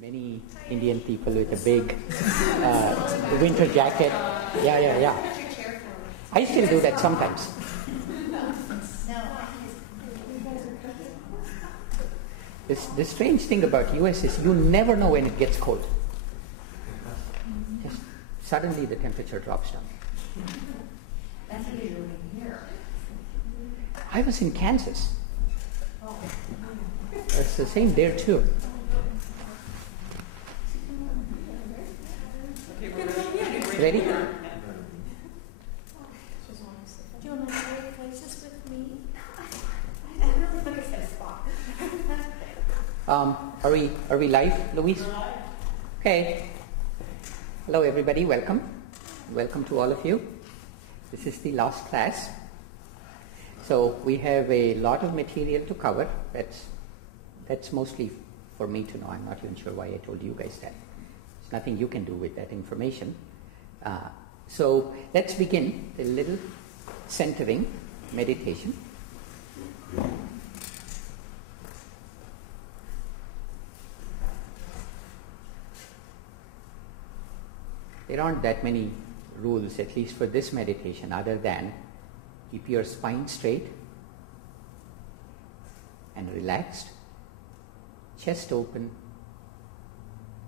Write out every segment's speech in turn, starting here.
Many Indian people with a big winter jacket. Yeah. I still do that sometimes. The strange thing about US is you never know when it gets cold. Just suddenly the temperature drops down. That's what you're doing here. I was in Kansas. It's the same there too. Ready? Do you want to trade places with me? I really think it's a spot. Are we live, Louise? Okay. Hello, everybody. Welcome. Welcome to all of you. This is the last class. So we have a lot of material to cover. That's mostly for me to know. I'm not even sure why I told you guys that. There's nothing you can do with that information. So let's begin a little centering meditation. There aren't that many rules, at least for this meditation, other than keep your spine straight and relaxed, chest open,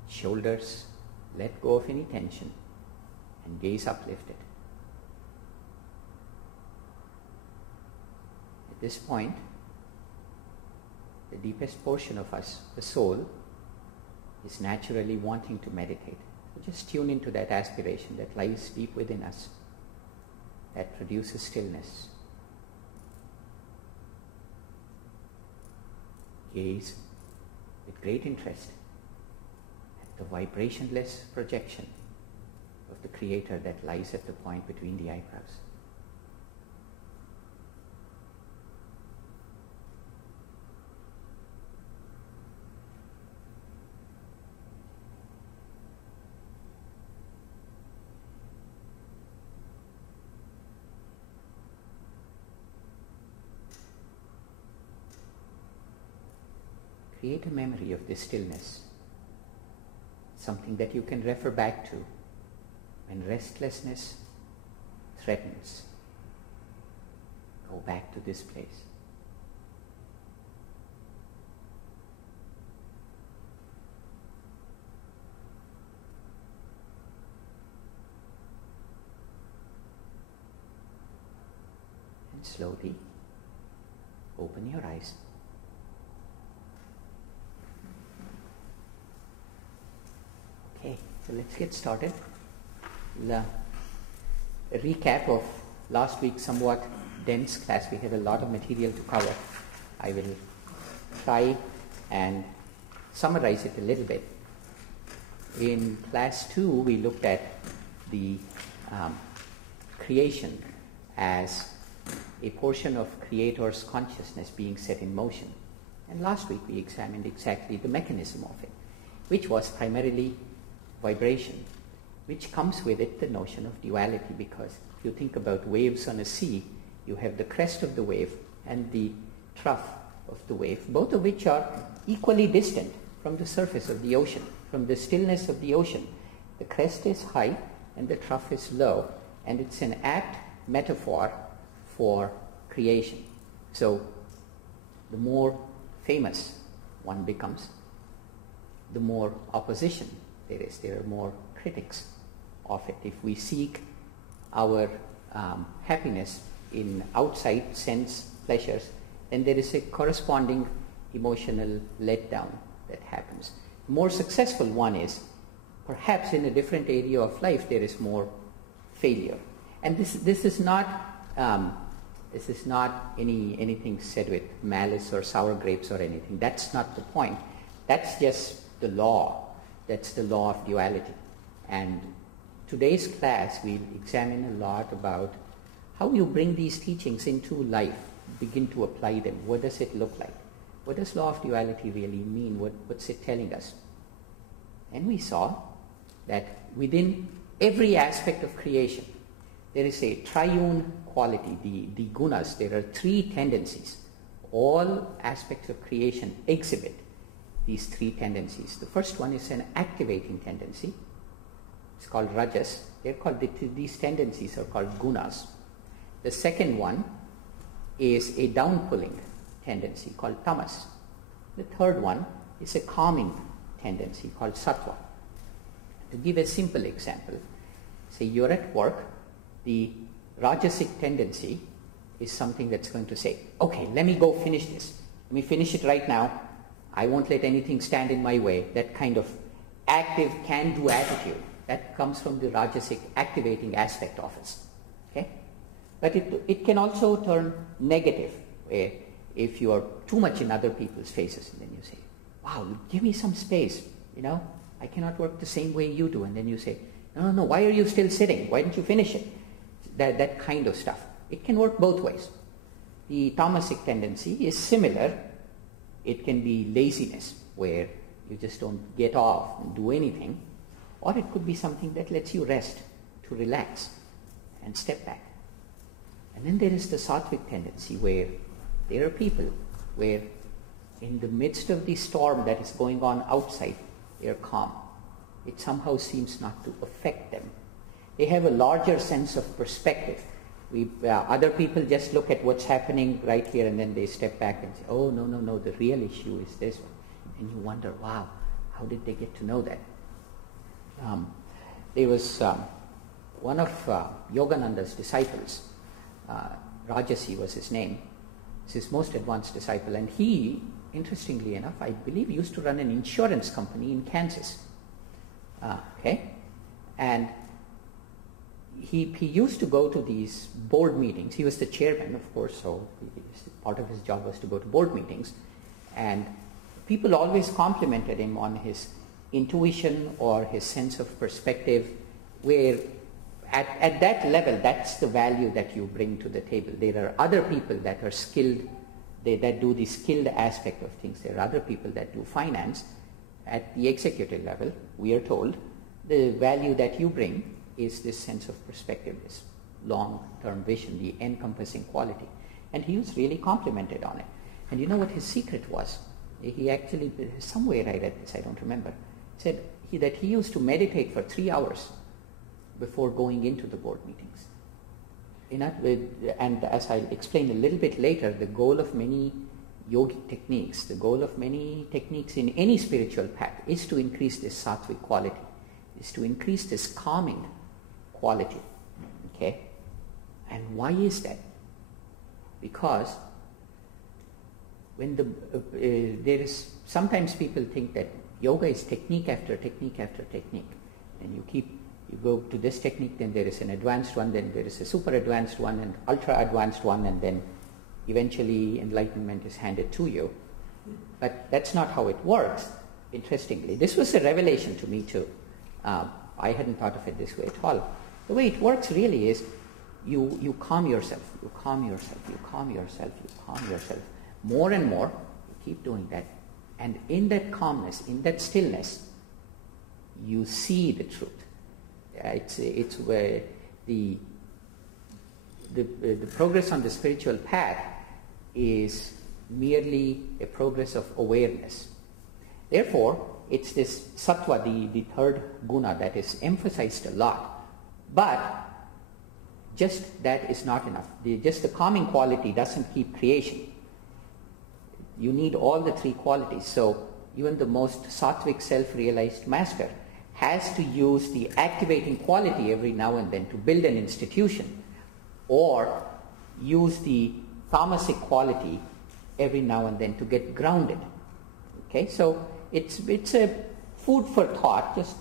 shoulders, let go of any tension, and gaze uplifted. At this point, the deepest portion of us, the soul, is naturally wanting to meditate. So just tune into that aspiration that lies deep within us, that produces stillness. Gaze with great interest at the vibrationless projection of the Creator that lies at the point between the eyebrows. Create a memory of this stillness, something that you can refer back to when restlessness threatens. Go back to this place. And slowly open your eyes. Okay, so let's get started. A recap of last week's somewhat dense class. We had a lot of material to cover. I will try and summarize it a little bit. In class 2, we looked at the creation as a portion of Creator's consciousness being set in motion. And last week we examined exactly the mechanism of it, which was primarily vibration, which comes with it the notion of duality, because if you think about waves on a sea, you have the crest of the wave and the trough of the wave, both of which are equally distant from the surface of the ocean, from the stillness of the ocean. The crest is high and the trough is low, and it's an apt metaphor for creation. So the more famous one becomes, the more opposition there are more critics of it. If we seek our happiness in outside sense pleasures, then there is a corresponding emotional letdown that happens. The more successful one is, perhaps in a different area of life, there is more failure. And this is not anything said with malice or sour grapes or anything. That's not the point. That's just the law. That's the law of duality. And today's class, we'll examine a lot about how you bring these teachings into life, begin to apply them. What does it look like? What does law of duality really mean? What's it telling us? And we saw that within every aspect of creation, there is a triune quality, the gunas. There are three tendencies. All aspects of creation exhibit these three tendencies. The first one is an activating tendency. It's called rajas. These tendencies are called gunas. The second one is a down-pulling tendency called tamas. The third one is a calming tendency called sattva. To give a simple example, say you're at work, the rajasic tendency is something that's going to say, okay, let me go finish this. Let me finish it right now. I won't let anything stand in my way. That kind of active can-do attitude, that comes from the rajasic activating aspect of us. Okay? But it can also turn negative, where if you are too much in other people's faces, and then you say, wow, give me some space, I cannot work the same way you do. And then you say, no, why are you still sitting? Why don't you finish it? That kind of stuff. It can work both ways. The tamasic tendency is similar. It can be laziness, where you just don't get off and do anything. Or it could be something that lets you rest, to relax and step back. And then there is the sattvic tendency, where there are people where in the midst of the storm that is going on outside, they are calm. It somehow seems not to affect them. They have a larger sense of perspective. Other people just look at what's happening right here, and then they step back and say, oh, no, the real issue is this one. And you wonder, wow, how did they get to know that? There was one of Yogananda's disciples, Rajasi was his name. He's his most advanced disciple, and he, interestingly enough, I believe used to run an insurance company in Kansas. And he used to go to these board meetings. He was the chairman, of course, so part of his job was to go to board meetings. And people always complimented him on his intuition or his sense of perspective, where at that level, that's the value that you bring to the table. There are other people that are skilled, that do the skilled aspect of things. There are other people that do finance. At the executive level, we are told, the value that you bring is this sense of perspective, this long-term vision, the encompassing quality. And he was really complimented on it. And you know what his secret was? He actually, somewhere I read this, I don't remember, said that he used to meditate for 3 hours before going into the board meetings. And as I'll explain a little bit later, the goal of many yogic techniques, the goal of many techniques in any spiritual path is to increase this sattvic quality, is to increase this calming quality. Okay? And why is that? Because when there is, sometimes people think that yoga is technique after technique after technique, and you go to this technique, then there is an advanced one, then there is a super advanced one, and ultra advanced one, and then eventually enlightenment is handed to you. But that's not how it works, interestingly. This was a revelation to me too. I hadn't thought of it this way at all. The way it works really is you calm yourself, you calm yourself, you calm yourself, you calm yourself. More and more, you keep doing that. And in that calmness, in that stillness, you see the truth. It's where the progress on the spiritual path is merely a progress of awareness. Therefore, it's this sattva, the third guna, that is emphasized a lot. But just that is not enough. Just the calming quality doesn't keep creation. You need all the three qualities. So even the most sattvic self-realized master has to use the activating quality every now and then to build an institution, or use the tamasic quality every now and then to get grounded. Okay, so it's a food for thought. Just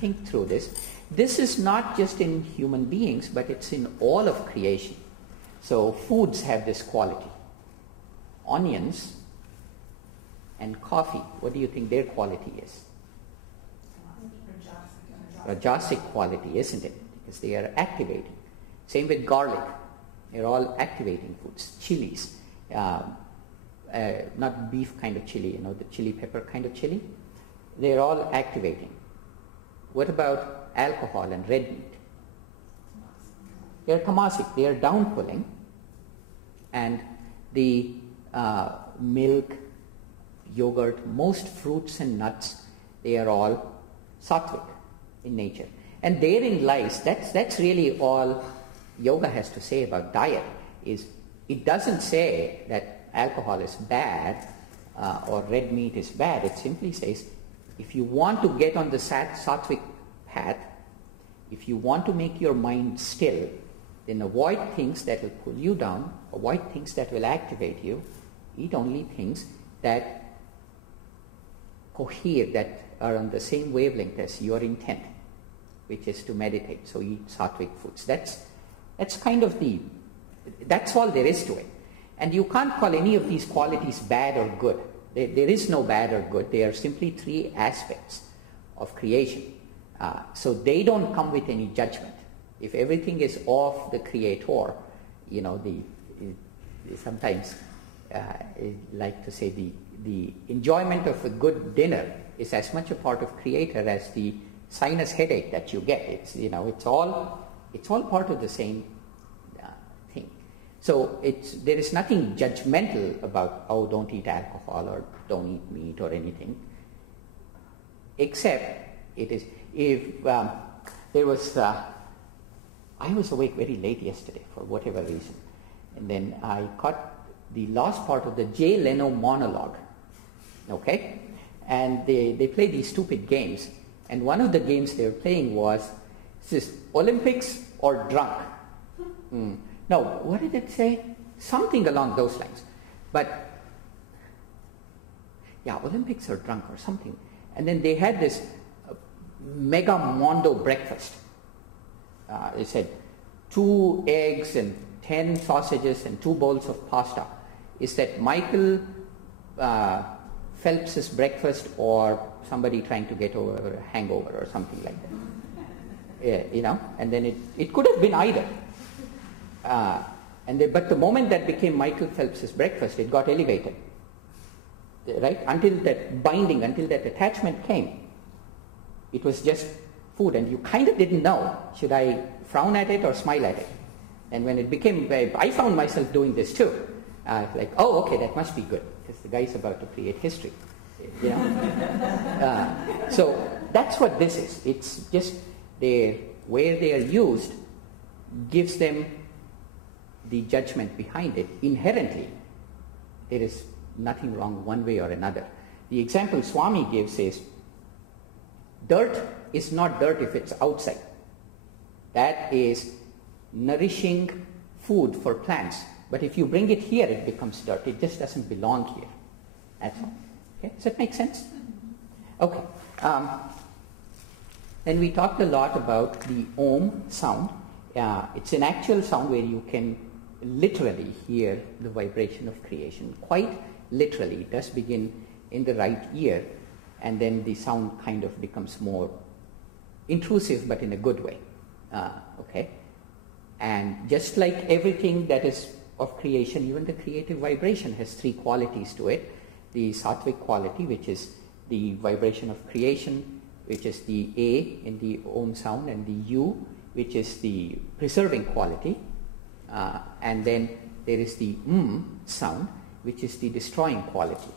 think through this. This is not just in human beings, but it's in all of creation. So foods have this quality. Onions and coffee, what do you think their quality is? Rajasic quality, isn't it? Because they are activating. Same with garlic. They're all activating foods. Chilies, not beef kind of chili, the chili pepper kind of chili. They're all activating. What about alcohol and red meat? They're tamasic. They are down-pulling. And the milk, yogurt, most fruits and nuts, they are all sattvic in nature. And therein lies, that's really all yoga has to say about diet, is it doesn't say that alcohol is bad or red meat is bad. It simply says, if you want to get on the sattvic path, if you want to make your mind still, then avoid things that will pull you down, avoid things that will activate you, eat only things that cohere, that are on the same wavelength as your intent, which is to meditate. So eat sattvic foods. That's kind of that's all there is to it. And you can't call any of these qualities bad or good. There is no bad or good. They are simply three aspects of creation. So they don't come with any judgment. If everything is of the Creator, sometimes I like to say the enjoyment of a good dinner is as much a part of Creator as the sinus headache that you get. It's all part of the same thing. So there is nothing judgmental about, oh, don't eat alcohol or don't eat meat or anything, except it is, if there was, I was awake very late yesterday for whatever reason, and then I caught the last part of the Jay Leno monologue, okay? And they play these stupid games, and one of the games they were playing was, this Olympics or drunk? No, what did it say? Something along those lines. But, yeah, Olympics or drunk or something. And then they had this mega mondo breakfast. They said 2 eggs and 10 sausages and 2 bowls of pasta. Is that Michael Phelps's breakfast or somebody trying to get over a hangover or something like that? Yeah, and then it could have been either. But the moment that became Michael Phelps's breakfast, it got elevated. Right? Until that binding, until that attachment came, it was just food, and you kind of didn't know, should I frown at it or smile at it? And when it became, I found myself doing this too. Like, oh, okay, that must be good, because the guy's about to create history. So that's what this is. It's just where they are used gives them the judgment behind it. Inherently, there is nothing wrong one way or another. The example Swami gives is, dirt is not dirt if it's outside. That is nourishing food for plants. But if you bring it here, it becomes dirt. It just doesn't belong here. That's all. Okay? Does that make sense? Okay. Then we talked a lot about the Om sound. It's an actual sound where you can literally hear the vibration of creation. Quite literally. It does begin in the right ear, and then the sound kind of becomes more intrusive, but in a good way. Okay? And just like everything that is of creation, even the creative vibration has 3 qualities to it. The sattvic quality, which is the vibration of creation, which is the A in the Om sound, and the U, which is the preserving quality. And then there is the sound, which is the destroying quality.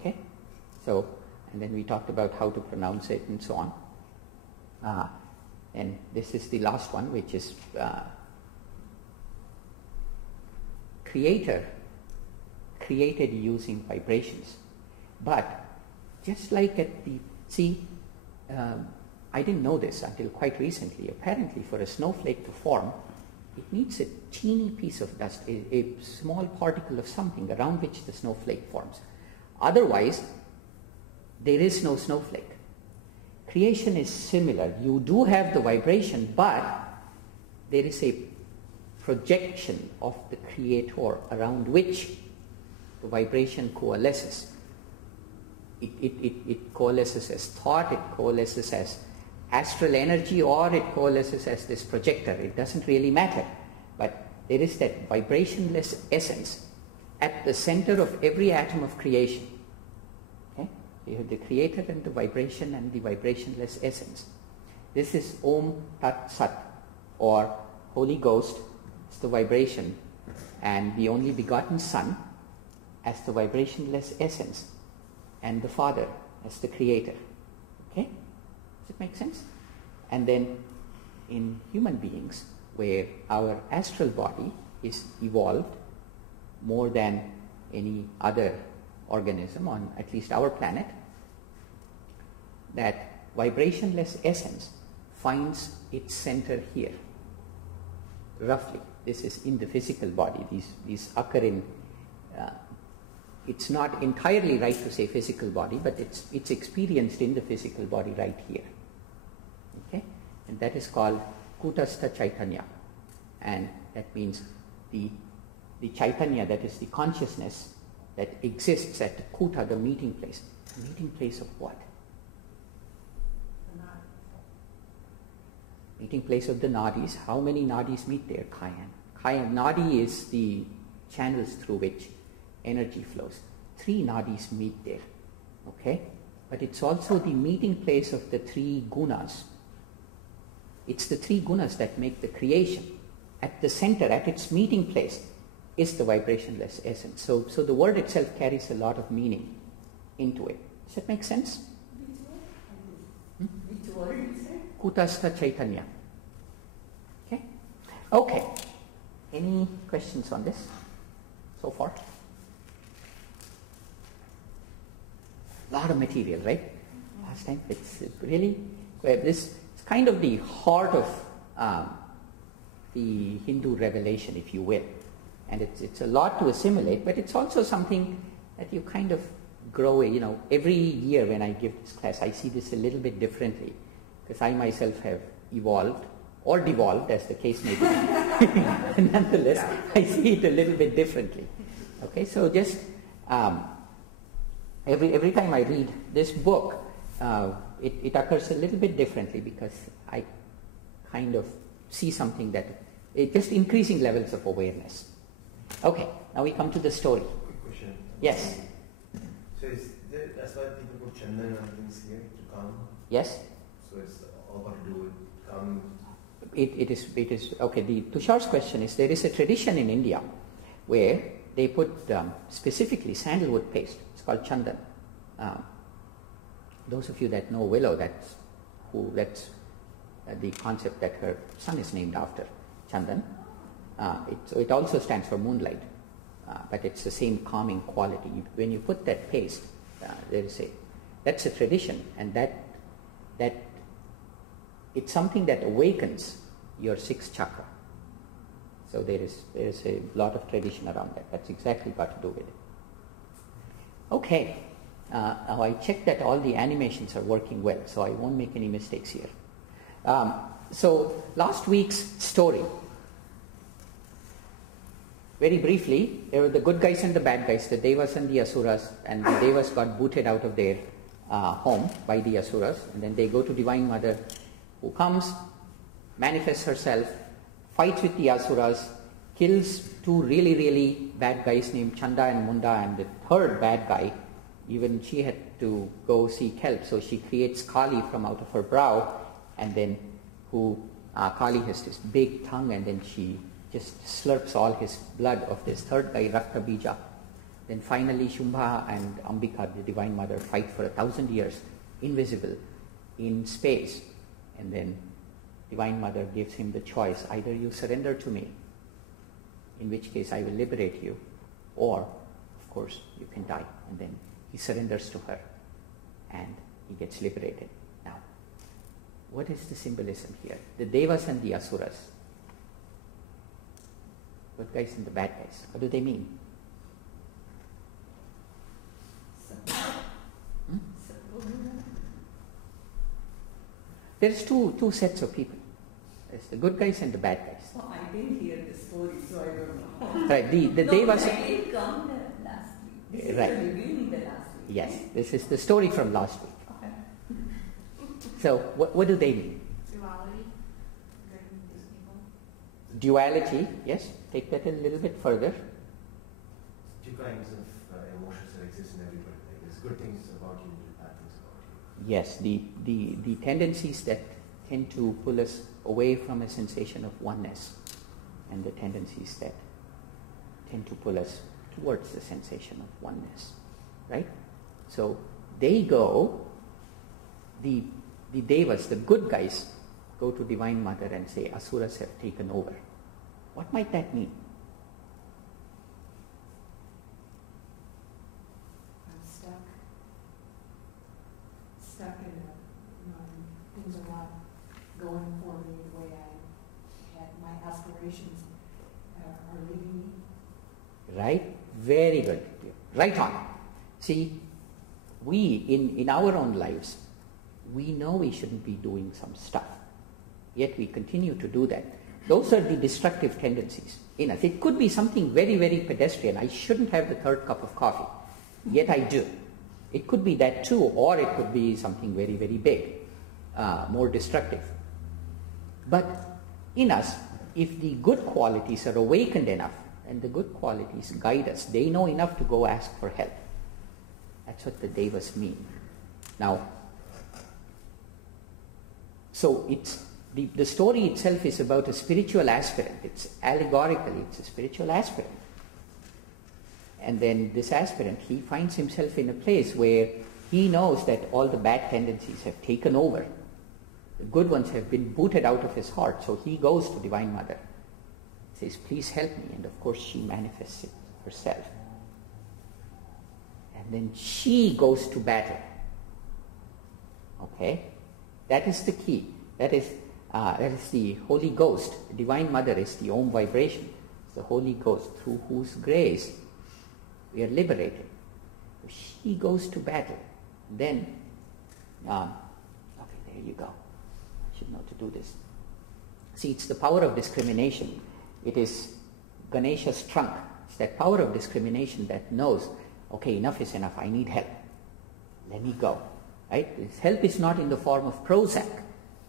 Okay? So, and then we talked about how to pronounce it and so on. And this is the last one, which is Creator created using vibrations. But just like I didn't know this until quite recently. Apparently, for a snowflake to form, it needs a teeny piece of dust, a small particle of something around which the snowflake forms. Otherwise, there is no snowflake. Creation is similar. You do have the vibration, but there is a projection of the Creator around which the vibration coalesces. It coalesces as thought, it coalesces as astral energy, or it coalesces as this projector. It doesn't really matter. But there is that vibrationless essence at the center of every atom of creation. Okay? You have the Creator and the vibration and the vibrationless essence. This is Om Tat Sat, or Holy Ghost is the vibration, and the only begotten Son as the vibrationless essence. and the Father as the creator. Okay? Does it make sense? And then in human beings, where our astral body is evolved more than any other organism on at least our planet, that vibrationless essence finds its center here. Roughly, this is in the physical body. These occur in, it's not entirely right to say physical body, but it's experienced in the physical body right here. Okay? And that is called Kutastha Chaitanya. And that means the Chaitanya, that is the consciousness that exists at Kuta, the meeting place. The meeting place of what? Meeting place of the nadis. How many nadis meet there? Kayan. Nadi is the channels through which energy flows. 3 nadis meet there. Okay? But it's also the meeting place of the 3 gunas. It's the 3 gunas that make the creation. At the center, at its meeting place, is the vibrationless essence. So the word itself carries a lot of meaning into it. Does that make sense? Which word you said? Kutastha Chaitanya. Okay? Okay. Any questions on this so far? A lot of material, right? Last time, it's really, this is kind of the heart of the Hindu revelation, if you will. And it's a lot to assimilate, but it's also something that you kind of grow, every year when I give this class, I see this a little bit differently, because I myself have evolved, or devolved, as the case may be. Nonetheless, I see it a little bit differently. Okay, so just every time I read this book, it occurs a little bit differently, because I kind of see something that, just increasing levels of awareness. Okay, now we come to the story. Quick question. Yes. So that's why people put chandan and things here to calm? Yes. So it's all got to do with calming? It is, okay, Tushar's question is, there is a tradition in India where they put specifically sandalwood paste. It's called chandan. Those of you that know Willow, that's the concept that her son is named after, chandan. It also stands for moonlight, but it's the same calming quality. When you put that paste, that's a tradition, and that it's something that awakens your 6th chakra. So there is a lot of tradition around that. That's exactly got to do with it. Okay, now I checked that all the animations are working well, so I won't make any mistakes here. So last week's story. Very briefly, there were the good guys and the bad guys, the Devas and the Asuras, and the Devas got booted out of their home by the Asuras, and then they go to Divine Mother, who comes, manifests herself, fights with the Asuras, kills 2 really, really bad guys named Chanda and Munda, and the 3rd bad guy, even she had to go seek help, so she creates Kali from out of her brow, and then Kali has this big tongue, and then she just slurps all his blood of this 3rd guy, Rakta Bija. Then finally Shumbha and Ambika, the Divine Mother, fight for 1,000 years, invisible, in space. And then Divine Mother gives him the choice, either you surrender to me, in which case I will liberate you, or, of course, you can die. And then he surrenders to her, and he gets liberated. Now, what is the symbolism here? The Devas and the Asuras, good guys and the bad guys, what do they mean? There's two sets of people. There's the good guys and the bad guys. Well, I didn't hear the story, so I don't know. Right, the Devas. I didn't come last week. This Right. is the beginning the last week. Yes, this is the story from last week. Okay. So, what do they mean? Duality regarding these people. Duality, yes. Take that a little bit further. 2 kinds of emotions that exist in everybody. Like there's good things about you and bad things about you. Yes, the tendencies that tend to pull us away from a sensation of oneness, and the tendencies that tend to pull us towards the sensation of oneness, right? So they go, the devas, the good guys, go to Divine Mother and say, Asuras have taken over. What might that mean? I'm stuck in things are not going for me the way I had. My aspirations are leaving me. Right? Very good. Right on. See, we, in our own lives, we know we shouldn't be doing some stuff. Yet we continue to do that. Those are the destructive tendencies in us. It could be something very, very pedestrian. I shouldn't have the third cup of coffee. Yet I do. It could be that too, or it could be something very, very big, more destructive. But in us, if the good qualities are awakened enough, and the good qualities guide us, they know enough to go ask for help. That's what the devas mean. Now, so it's the story itself is about a spiritual aspirant. It's allegorically, it's a spiritual aspirant. And then this aspirant, he finds himself in a place where he knows that all the bad tendencies have taken over. The good ones have been booted out of his heart. So he goes to Divine Mother, says, please help me. And of course she manifests it herself. And then she goes to battle. Okay? That is the key. That is the Holy Ghost. The Divine Mother is the Om vibration. It's the Holy Ghost through whose grace we are liberated. So she goes to battle. Then, okay, there you go. I should know to do this. See, it's the power of discrimination. It is Ganesha's trunk. It's that power of discrimination that knows, okay, enough is enough. I need help. Let me go. Right? This help is not in the form of Prozac.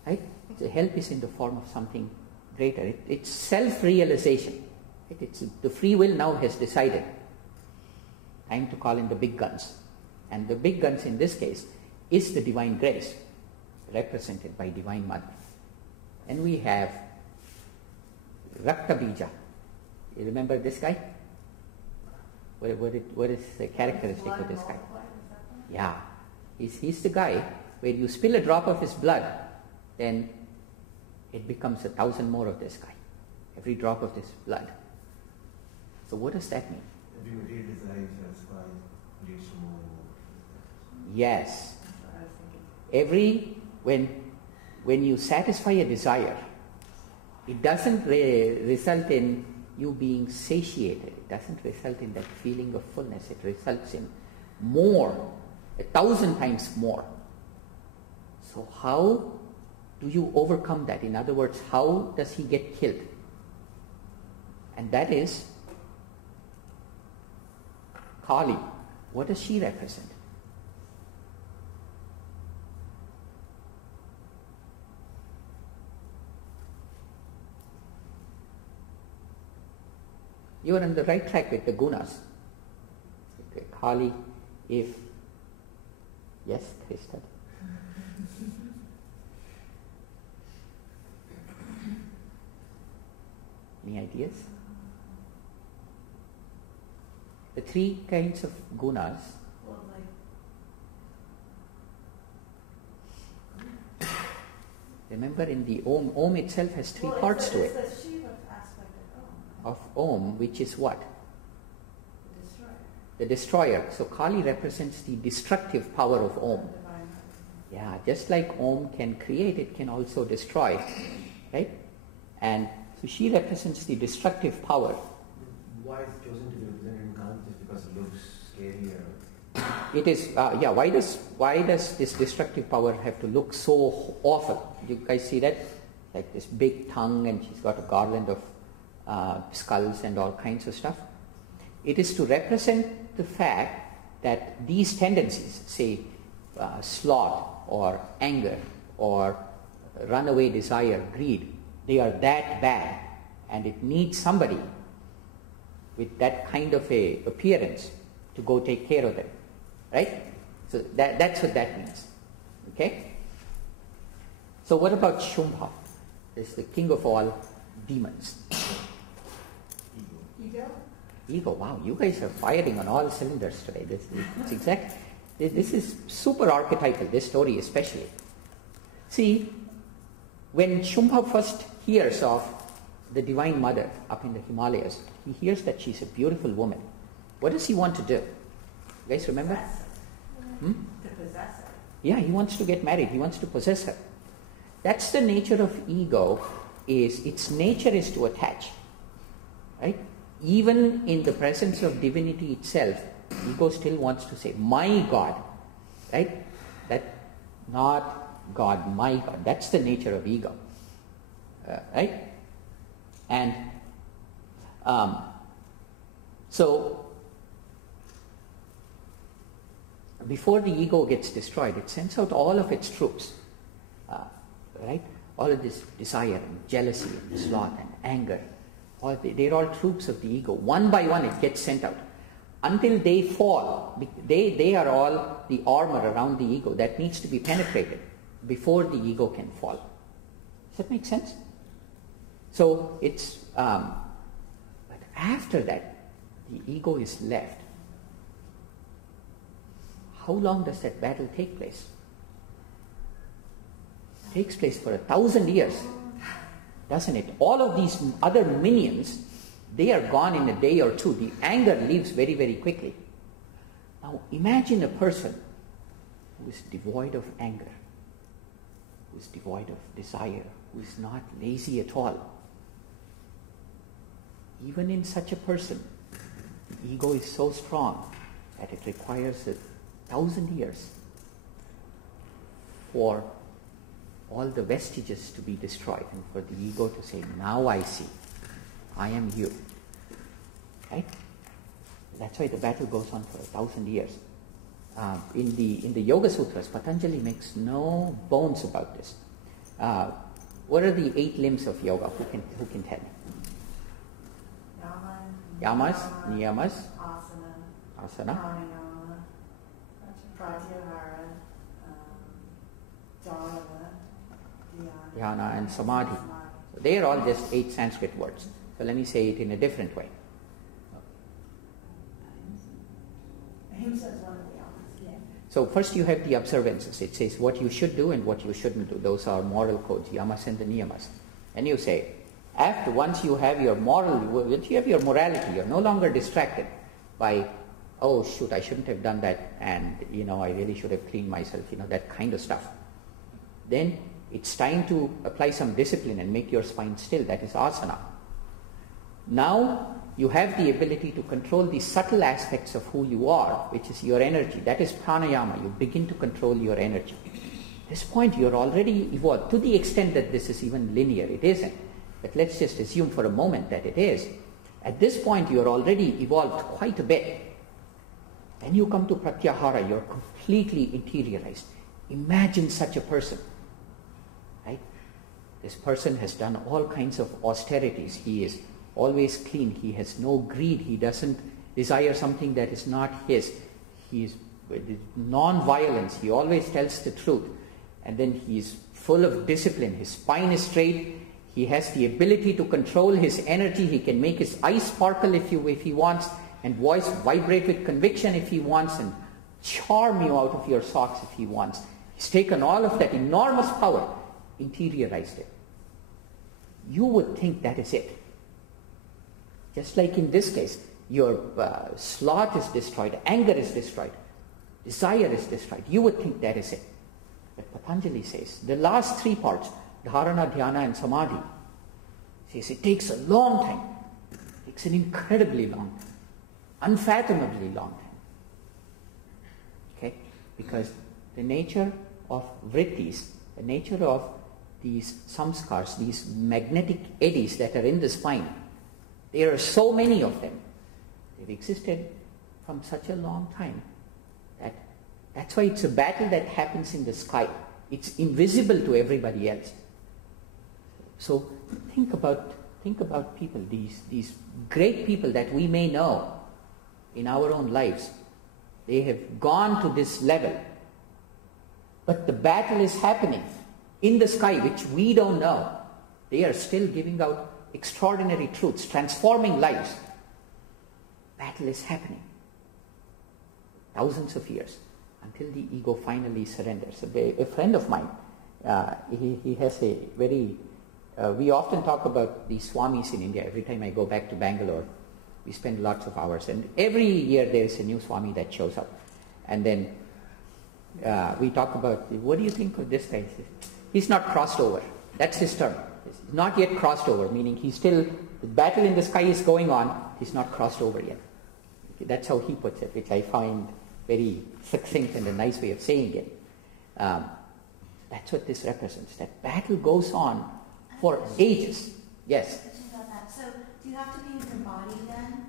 Right? The help is in the form of something greater. It's self-realization. Right? It's the free will now has decided. Time to call in the big guns. And the big guns in this case is the divine grace, represented by Divine Mother. And we have Rakta Bija. You remember this guy? What is the characteristic of this guy? Yeah. He's the guy where you spill a drop of his blood, then it becomes 1,000 more of this guy. Every drop of this blood. So what does that mean? Every material desire satisfied leads to more and more. Yes. When you satisfy a desire, it doesn't result in you being satiated. It doesn't result in that feeling of fullness. It results in more, 1,000 times more. So how do you overcome that? In other words, how does he get killed? And that is Kali. What does she represent? You are on the right track with the gunas. Okay, Kali, if... Yes, Krista? Any ideas? The three kinds of gunas. Well, like, Remember in the Om itself has three parts to it. It's the Shiva aspect Of Om, which is what? the destroyer. The destroyer. So Kali represents the destructive power of Om. Divine. Yeah, just like Om can create, it can also destroy. Right? And so she represents the destructive power. Why is it chosen to be represented in Kali? Just because it looks scary or... It is, why does this destructive power have to look so awful? You guys see that? Like this big tongue, and she's got a garland of skulls and all kinds of stuff. It is to represent the fact that these tendencies, say sloth or anger or runaway desire, greed, they are that bad, and it needs somebody with that kind of a appearance to go take care of them. Right? So that's what that means. Okay? So what about Shumbha? This is the king of all demons. Ego? Ego. Wow, you guys are firing on all cylinders today. It's exact. This is super archetypal, this story especially. See, when Shumbha first hears of the Divine Mother up in the Himalayas, he hears that she's a beautiful woman. What does he want to do? You guys remember? To possess her. Yeah, he wants to get married. He wants to possess her. That's the nature of ego. Its nature is to attach. Right? Even in the presence of divinity itself, ego still wants to say, my God. Right? That, not God, my God. That's the nature of ego. Right? And so, before the ego gets destroyed, it sends out all of its troops. Right? All of this desire and jealousy and sloth and anger. They're all troops of the ego. One by one it gets sent out. Until they fall. They are all the armor around the ego that needs to be penetrated before the ego can fall. Does that make sense? So it's, but after that, the ego is left. How long does that battle take place? It takes place for 1,000 years, doesn't it? All of these other minions, they are gone in a day or two. The anger leaves very, very quickly. Now imagine a person who is devoid of anger, who is devoid of desire, who is not lazy at all. Even in such a person, the ego is so strong that it requires 1,000 years for all the vestiges to be destroyed and for the ego to say, now I see, I am you. Right? That's why the battle goes on for 1,000 years. In the Yoga Sutras, Patanjali makes no bones about this. What are the 8 limbs of yoga? Who can tell me? Yamas, niyamas, asana, Pranayama, pratyahara, dharana, dhyana, and samadhi. So they are all just 8 Sanskrit words. So let me say it in a different way. Ahimsa is one of the yamas. Yeah. So first you have the observances. It says what you should do and what you shouldn't do. Those are moral codes, yamas and the niyamas. And you say, once you have your once you have your morality, you're no longer distracted by, oh shoot, I shouldn't have done that, and I really should have cleaned myself, that kind of stuff. Then it's time to apply some discipline and make your spine still. That is asana. Now you have the ability to control the subtle aspects of who you are, which is your energy. That is pranayama. You begin to control your energy. At this point you're already evolved, to the extent that this is even linear. It isn't. But let's just assume for a moment that it is. At this point you're already evolved quite a bit. Then you come to pratyahara, you're completely interiorized. Imagine such a person. Right? This person has done all kinds of austerities. He is always clean. He has no greed. He doesn't desire something that is not his. He is non-violence. He always tells the truth. And then he is full of discipline. His spine is straight. He has the ability to control his energy. He can make his eyes sparkle if he wants, and voice vibrate with conviction if he wants, and charm you out of your socks if he wants. He's taken all of that enormous power, interiorized it. You would think that is it. Just like in this case, your sloth is destroyed, anger is destroyed, desire is destroyed. You would think that is it. But Patanjali says, the last 3 parts, dharana, dhyana and samadhi, says it takes a long time. It takes an incredibly long time. Unfathomably long time. Okay? Because the nature of vrittis, the nature of these samskars, these magnetic eddies that are in the spine, there are so many of them. They've existed from such a long time that's why it's a battle that happens in the sky. It's invisible to everybody else. So think about people, these great people that we may know in our own lives. They have gone to this level. But the battle is happening in the sky, which we don't know. They are still giving out extraordinary truths, transforming lives. Battle is happening. Thousands of years until the ego finally surrenders. A friend of mine, he has a very, we often talk about the swamis in India. Every time I go back to Bangalore, we spend lots of hours, and every year there is a new swami that shows up. And then we talk about, what do you think of this guy? He's not crossed over. That's his term. He's not yet crossed over, meaning he's still, the battle in the sky is going on, he's not crossed over yet. That's how he puts it, which I find very succinct and a nice way of saying it. That's what this represents. That battle goes on for ages. Yes? About that. So, do you have to be in your body then?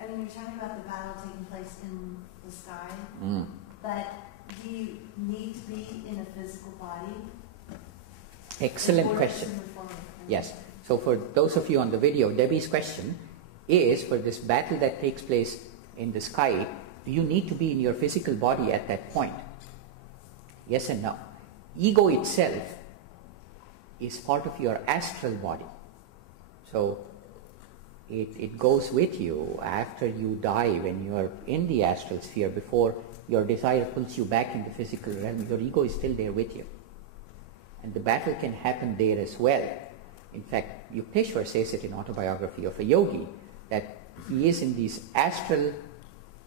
I mean, you're talking about the battle taking place in the sky, but do you need to be in a physical body? Excellent question. Yes. So for those of you on the video, Debbie's question is, for this battle that takes place in the sky, do you need to be in your physical body at that point? Yes and no. Ego itself is part of your astral body. So it goes with you after you die, when you are in the astral sphere, before your desire pulls you back in the physical realm. Your ego is still there with you. And the battle can happen there as well. In fact, Yukteswar says it in Autobiography of a Yogi, that he is in these astral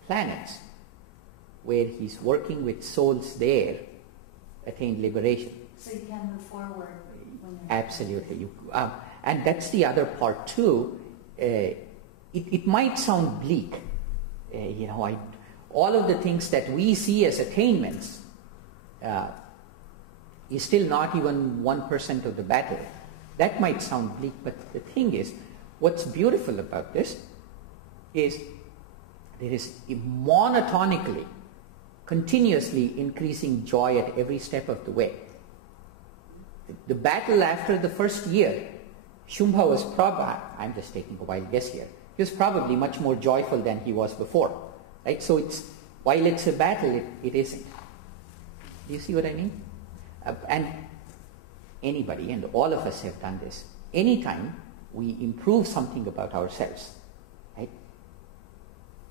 planets where he's working with souls there, attain liberation. So you can move forward when you're... Absolutely. And that's the other part too. It might sound bleak. All of the things that we see as attainments is still not even 1% of the battle. That might sound bleak, but the thing is, what's beautiful about this is there is a monotonically, continuously increasing joy at every step of the way. The battle after the first year, Shumbha was probably, I'm just taking a wild guess here, he was probably much more joyful than he was before. Right? So while it's a battle, it isn't. Do you see what I mean? And anybody, and all of us have done this, anytime we improve something about ourselves, right?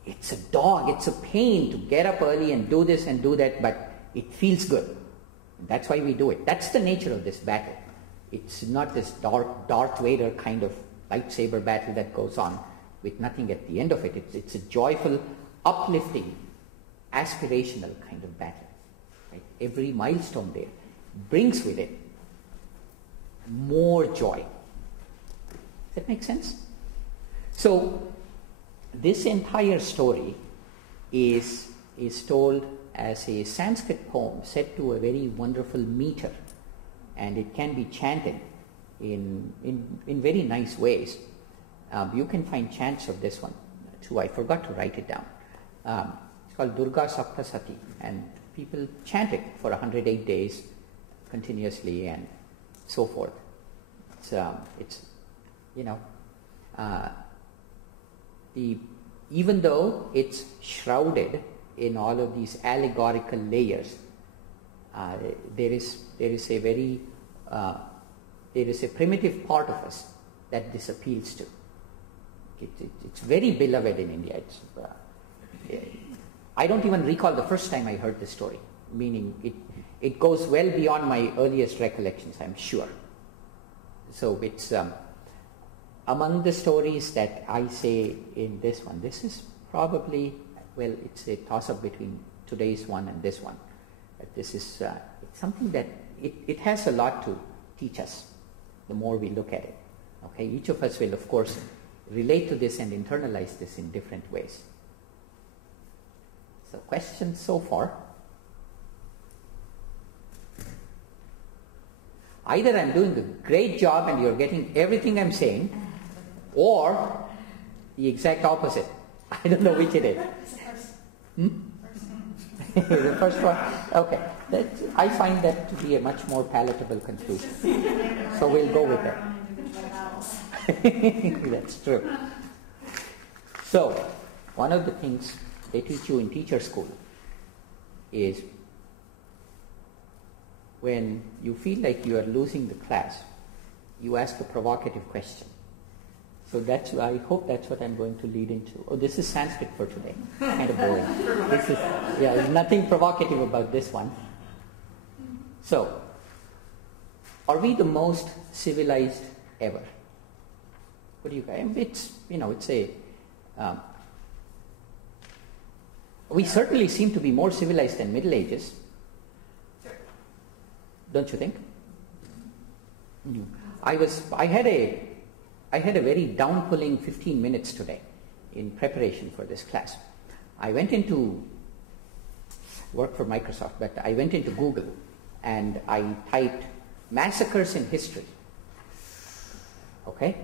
It's a dog, it's a pain to get up early and do this and do that, but it feels good. That's why we do it. That's the nature of this battle. It's not this Darth Vader kind of lightsaber battle that goes on with nothing at the end of it. It's a joyful, uplifting, aspirational kind of battle. Right? Every milestone there brings with it more joy. Does that make sense? So this entire story is told as a Sanskrit poem set to a very wonderful meter, and it can be chanted in very nice ways. You can find chants of this one too. I forgot to write it down. It's called Durga Saptasati, and people chant it for 108 days continuously and so forth. Even though it's shrouded in all of these allegorical layers, there is a primitive part of us that this appeals to. It's very beloved in India. I don't even recall the first time I heard this story, meaning it goes well beyond my earliest recollections, I'm sure. So it's among the stories that I say in this one. This is probably, well, it's a toss-up between today's one and this one. But this is it's something that it has a lot to teach us the more we look at it. Okay, each of us will, of course, relate to this and internalize this in different ways. So, questions so far? Either I'm doing a great job and you're getting everything I'm saying, or the exact opposite. I don't know which it is. The first one? Okay. I find that to be a much more palatable conclusion. So we'll go with that. That's true. So, one of the things they teach you in teacher school is when you feel like you are losing the class, you ask a provocative question. So I hope that's what I'm going to lead into. Oh, this is Sanskrit for today. Kind of boring. There's nothing provocative about this one. So, are we the most civilized ever? What do you guys? We certainly seem to be more civilized than Middle Ages. Don't you think? I had a very down-pulling 15 minutes today in preparation for this class. I went into work for Microsoft, but I went into Google and I typed massacres in history. Okay?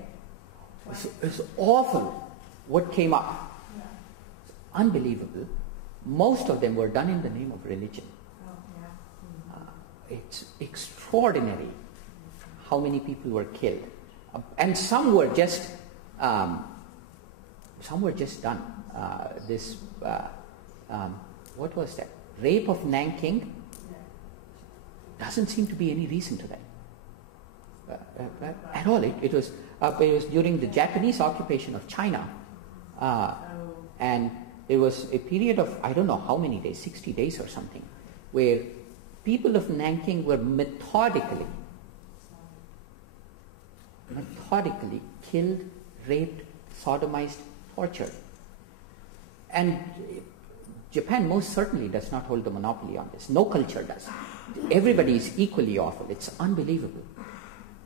It's awful what came up. It's unbelievable. Most of them were done in the name of religion. It's extraordinary how many people were killed. And some were just done. What was that? Rape of Nanking. Doesn't seem to be any reason to that at all. It was during the Japanese occupation of China, and there was a period of I don't know how many days, 60 days or something, where people of Nanking were methodically killed, raped, sodomized, tortured. And Japan most certainly does not hold the monopoly on this. No culture does. Everybody is equally awful. It's unbelievable.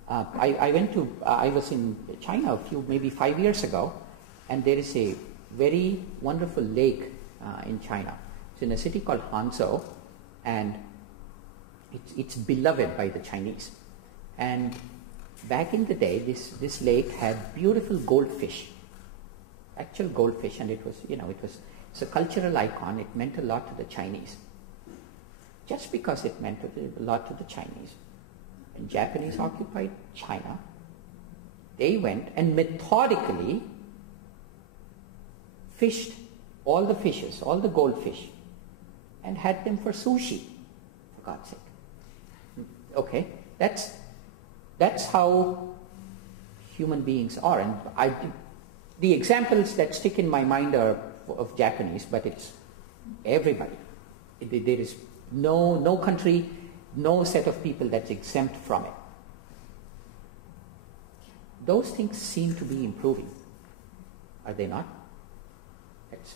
I was in China maybe 5 years ago, and there is a very wonderful lake in China. It's in a city called Hangzhou, and it's beloved by the Chinese. And back in the day, this lake had beautiful goldfish, actual goldfish, and it's a cultural icon. It meant a lot to the Chinese. Just because it meant a lot to the Chinese, when Japanese occupied China, they went and methodically fished all the fishes, all the goldfish, and had them for sushi, for God's sake. Okay, that's how human beings are. And the examples that stick in my mind are of Japanese, but it's everybody. There is no country, no set of people that's exempt from it. Those things seem to be improving. Are they not? It's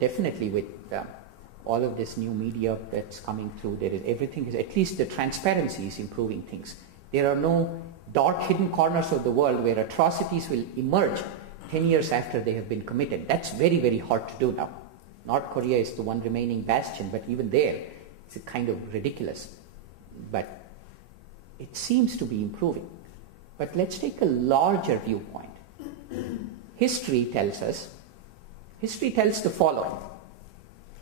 definitely with all of this new media that's coming through, everything is, at least the transparency is improving things. There are no dark hidden corners of the world where atrocities will emerge 10 years after they have been committed. That's very, very hard to do now. North Korea is the one remaining bastion, but even there, it's kind of ridiculous. But it seems to be improving. But let's take a larger viewpoint. History tells the following.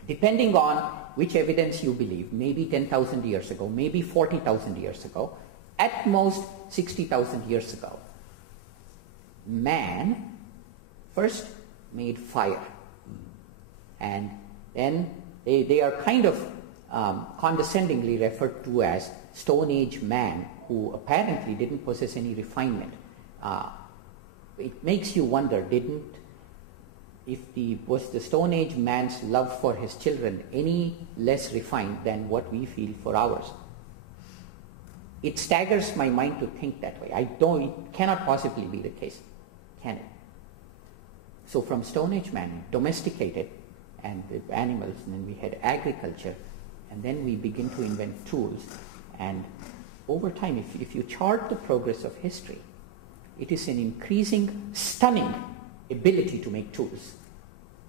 Depending on which evidence you believe, maybe 10,000 years ago, maybe 40,000 years ago, at most 60,000 years ago, man first made fire. And then they are kind of condescendingly referred to as Stone Age man, who apparently didn't possess any refinement. It makes you wonder, was the Stone Age man's love for his children any less refined than what we feel for ours? It staggers my mind to think that way. It cannot possibly be the case, can it? So from Stone Age man, domesticated, and the animals, and then we had agriculture, and then we begin to invent tools. And over time, if you chart the progress of history, it is an increasing, stunning ability to make tools.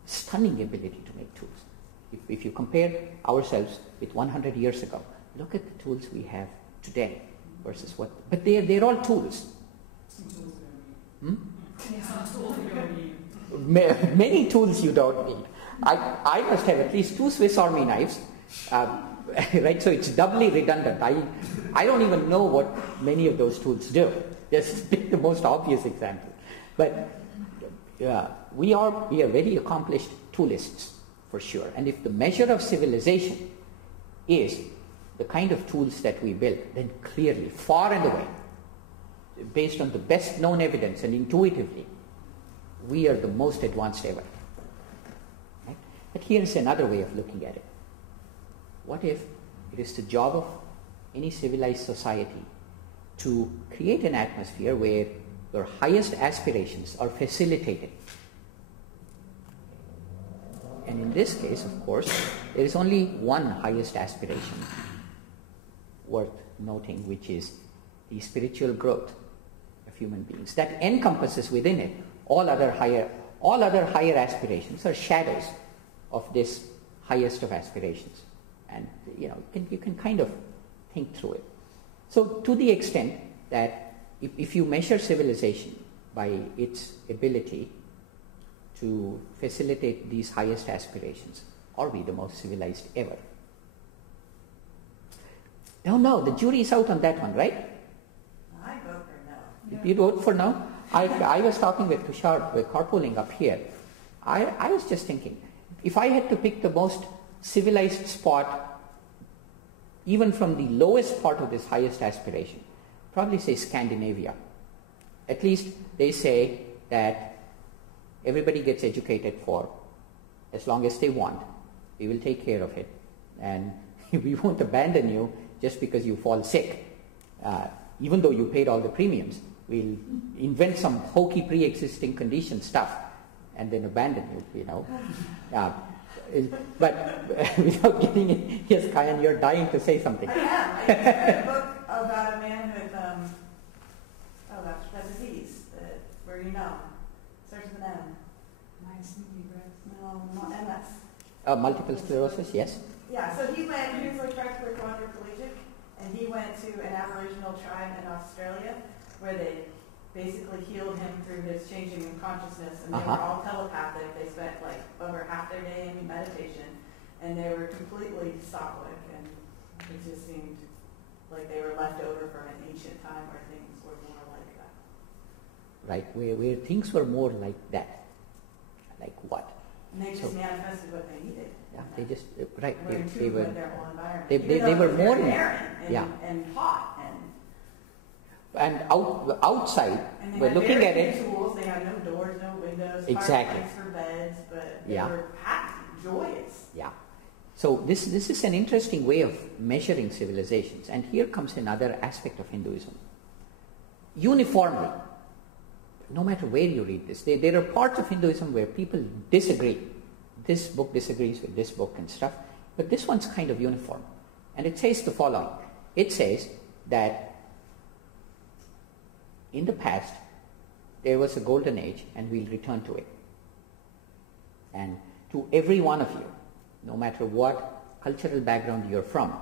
Stunning ability to make tools. If you compare ourselves with 100 years ago, look at the tools we have today versus what. But they're all tools. Many tools you don't need. I must have at least 2 Swiss Army knives, right? So it's doubly redundant. I don't even know what many of those tools do. Just pick the most obvious example. But we are very accomplished toolists, for sure. And if the measure of civilization is the kind of tools that we build, then clearly, far and away, based on the best known evidence and intuitively, we are the most advanced ever. Right? But here is another way of looking at it. What if it is the job of any civilized society to create an atmosphere where your highest aspirations are facilitated? And in this case, of course, there is only one highest aspiration worth noting, which is the spiritual growth of human beings. That encompasses within it all other higher aspirations are shadows of this highest of aspirations. And you can kind of think through it. So to the extent that if you measure civilization by its ability to facilitate these highest aspirations, are we the most civilized ever? No, the jury is out on that one, right? I vote for no. You vote for no? I was talking with Tushar, we're carpooling up here. I was just thinking, if I had to pick the most civilized spot, even from the lowest part of this highest aspiration, probably say Scandinavia. At least they say that everybody gets educated for as long as they want. We will take care of it. And we won't abandon you just because you fall sick. Even though you paid all the premiums, we'll invent some hokey pre-existing condition stuff and then abandon you, But without getting it, yes, Kayan, you're dying to say something. I am. I read a book about a man with, that disease, where starts with an M. No, not MS. Multiple sclerosis, yes. Yeah, so he was a transport quadriplegic, and he went to an Aboriginal tribe in Australia where they basically healed him through his changing in consciousness, and they were all telepathic. They spent like over half their day in meditation, and they were completely stoic, and it just seemed like they were left over from an ancient time where things were more like that. Right, where things were more like that. Like what? And they just manifested what they needed. Yeah, they just, right. They were in their whole environment. They were more barren and hot and outside, and we're looking at it. Tools. They had no doors, no windows, exactly. fireplace for beds, but they were happy, joyous. Yeah. So this is an interesting way of measuring civilizations. And here comes another aspect of Hinduism. Uniformly, no matter where you read this, there are parts of Hinduism where people disagree. This book disagrees with this book and stuff, but this one's kind of uniform. And it says the following. It says that in the past, there was a golden age, and we'll return to it. And to every one of you, no matter what cultural background you're from,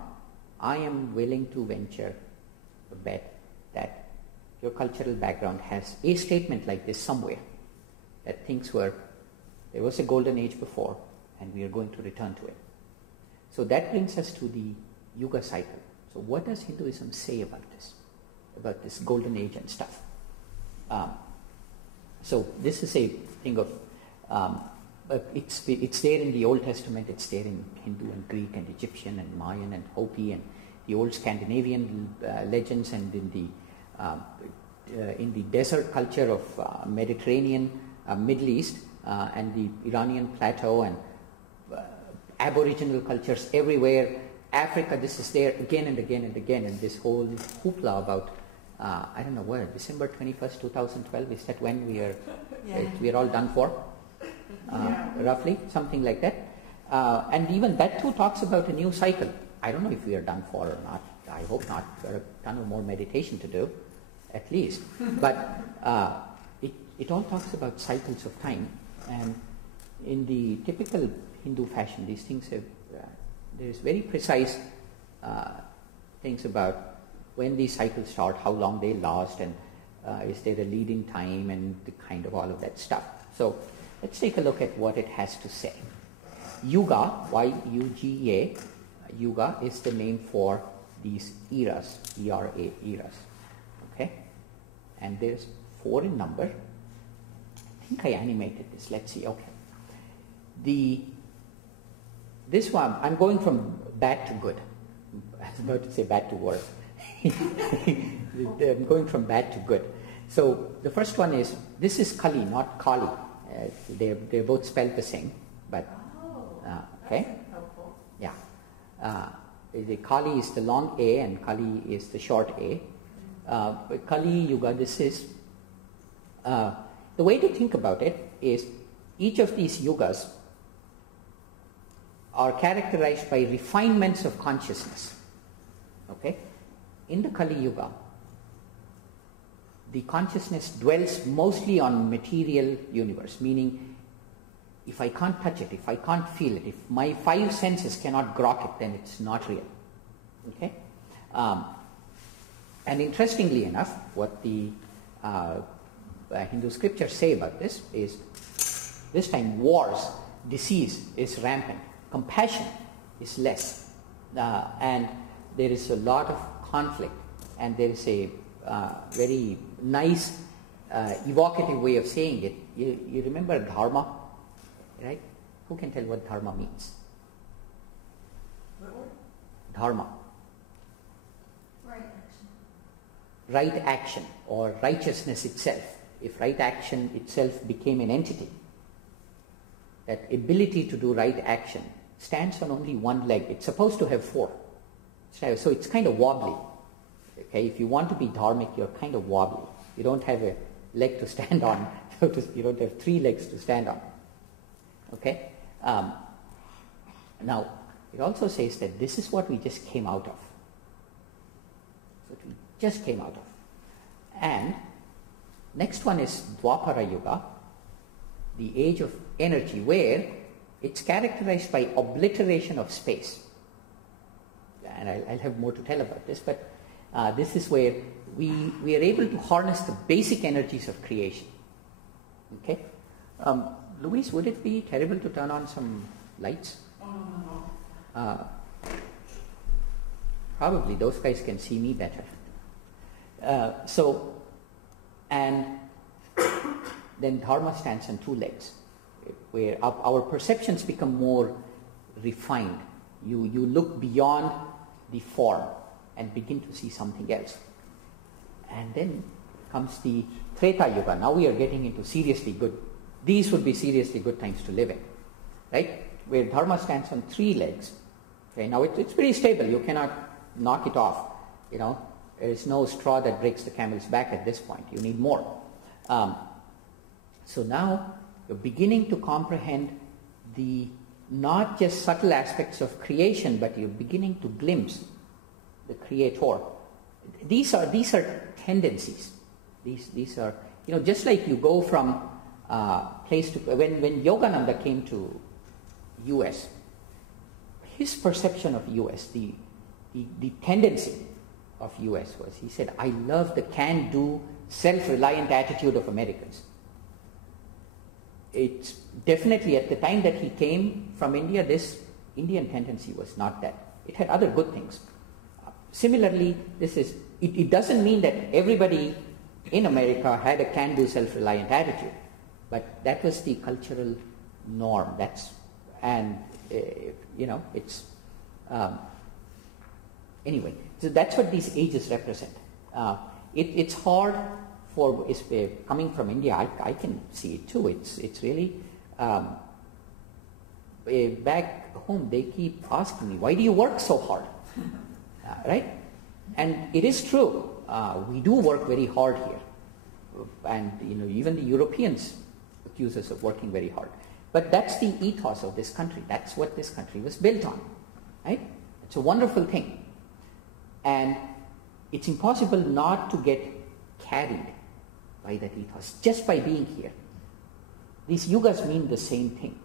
I am willing to venture a bet that your cultural background has a statement like this somewhere, that there was a golden age before, and we are going to return to it. So that brings us to the Yuga cycle. So what does Hinduism say about this golden age and stuff? So this is a thing of, it's there in the Old Testament, it's there in Hindu and Greek and Egyptian and Mayan and Hopi and the old Scandinavian legends, and in the desert culture of Mediterranean, Middle East, and the Iranian plateau, and Aboriginal cultures everywhere. Africa, this is there again and again and again, and this whole hoopla about, I don't know where, December 21st, 2012, is that when we are all done for? Roughly, something like that. And even that too talks about a new cycle. I don't know if we are done for or not. I hope not. We've got a ton of more meditation to do, at least. But it all talks about cycles of time. And in the typical Hindu fashion, these things have, there's very precise things about when these cycles start, how long they last, and is there a lead-in time, and the kind of all of that stuff. So let's take a look at what it has to say. Yuga, Y-U-G-A, Yuga is the name for these eras, E-R-A, eras. Okay? And there's 4 in number. I think I animated this. Let's see. Okay. This one, I'm going from bad to good. I was about to say bad to worse. I'm going from bad to good. So the first one is, this is Kali, not Kali. They're both spelled the same, but okay. That's helpful. Yeah. The Kali is the long A and Kali is the short A. Kali Yuga, this is, the way to think about it is, each of these yugas are characterized by refinements of consciousness. Okay? In the Kali Yuga, the consciousness dwells mostly on material universe, meaning if I can't touch it, if I can't feel it, if my five senses cannot grok it, then it's not real. Okay? And interestingly enough, what the Hindu scriptures say about this is, this time wars, disease is rampant, compassion is less, and there is a lot of conflict, and there is a very nice evocative way of saying it. You remember dharma, right? Who can tell what dharma means? What word? Dharma. Right action. Right action, or righteousness itself. If right action itself became an entity, that ability to do right action stands on only one leg. It's supposed to have four. So it's kind of wobbly. Okay, if you want to be dharmic, you're kind of wobbly. You don't have a leg to stand on. You don't have three legs to stand on. Okay? Now, it also says that this is what we just came out of. So we just came out of. And next one is Dwapara Yuga, the age of energy, where it's characterized by obliteration of space. And I'll have more to tell about this, but this is where we are able to harness the basic energies of creation. Okay? Louise, would it be terrible to turn on some lights? Probably those guys can see me better. And then dharma stands on two legs, where our perceptions become more refined. You look beyond the form and begin to see something else. And then comes the Treta Yuga. Now we are getting into seriously good. These would be seriously good times to live in, right? Where dharma stands on three legs. Okay, now it's pretty stable. You cannot knock it off. You know, there is no straw that breaks the camel's back at this point. You need more. So now you're beginning to comprehend the not just subtle aspects of creation, but you're beginning to glimpse the creator. These are tendencies. These are, you know, just like you go from place to when Yogananda came to U.S., his perception of U.S., the tendency of U.S. was, he said, I love the can-do, self-reliant attitude of Americans. It's definitely at the time that he came from India, this Indian tendency was not that. It had other good things. Similarly, it doesn't mean that everybody in America had a can-do, self-reliant attitude, but that was the cultural norm. Anyway, so that's what these ages represent. It's hard for coming from India. I can see it too. It's really back home. They keep asking me, "Why do you work so hard?" Right? And it is true. We do work very hard here, and even the Europeans accuse us of working very hard. But that's the ethos of this country. That's what this country was built on, right? It's a wonderful thing, and it's impossible not to get carried by that ethos just by being here. These yugas mean the same thing.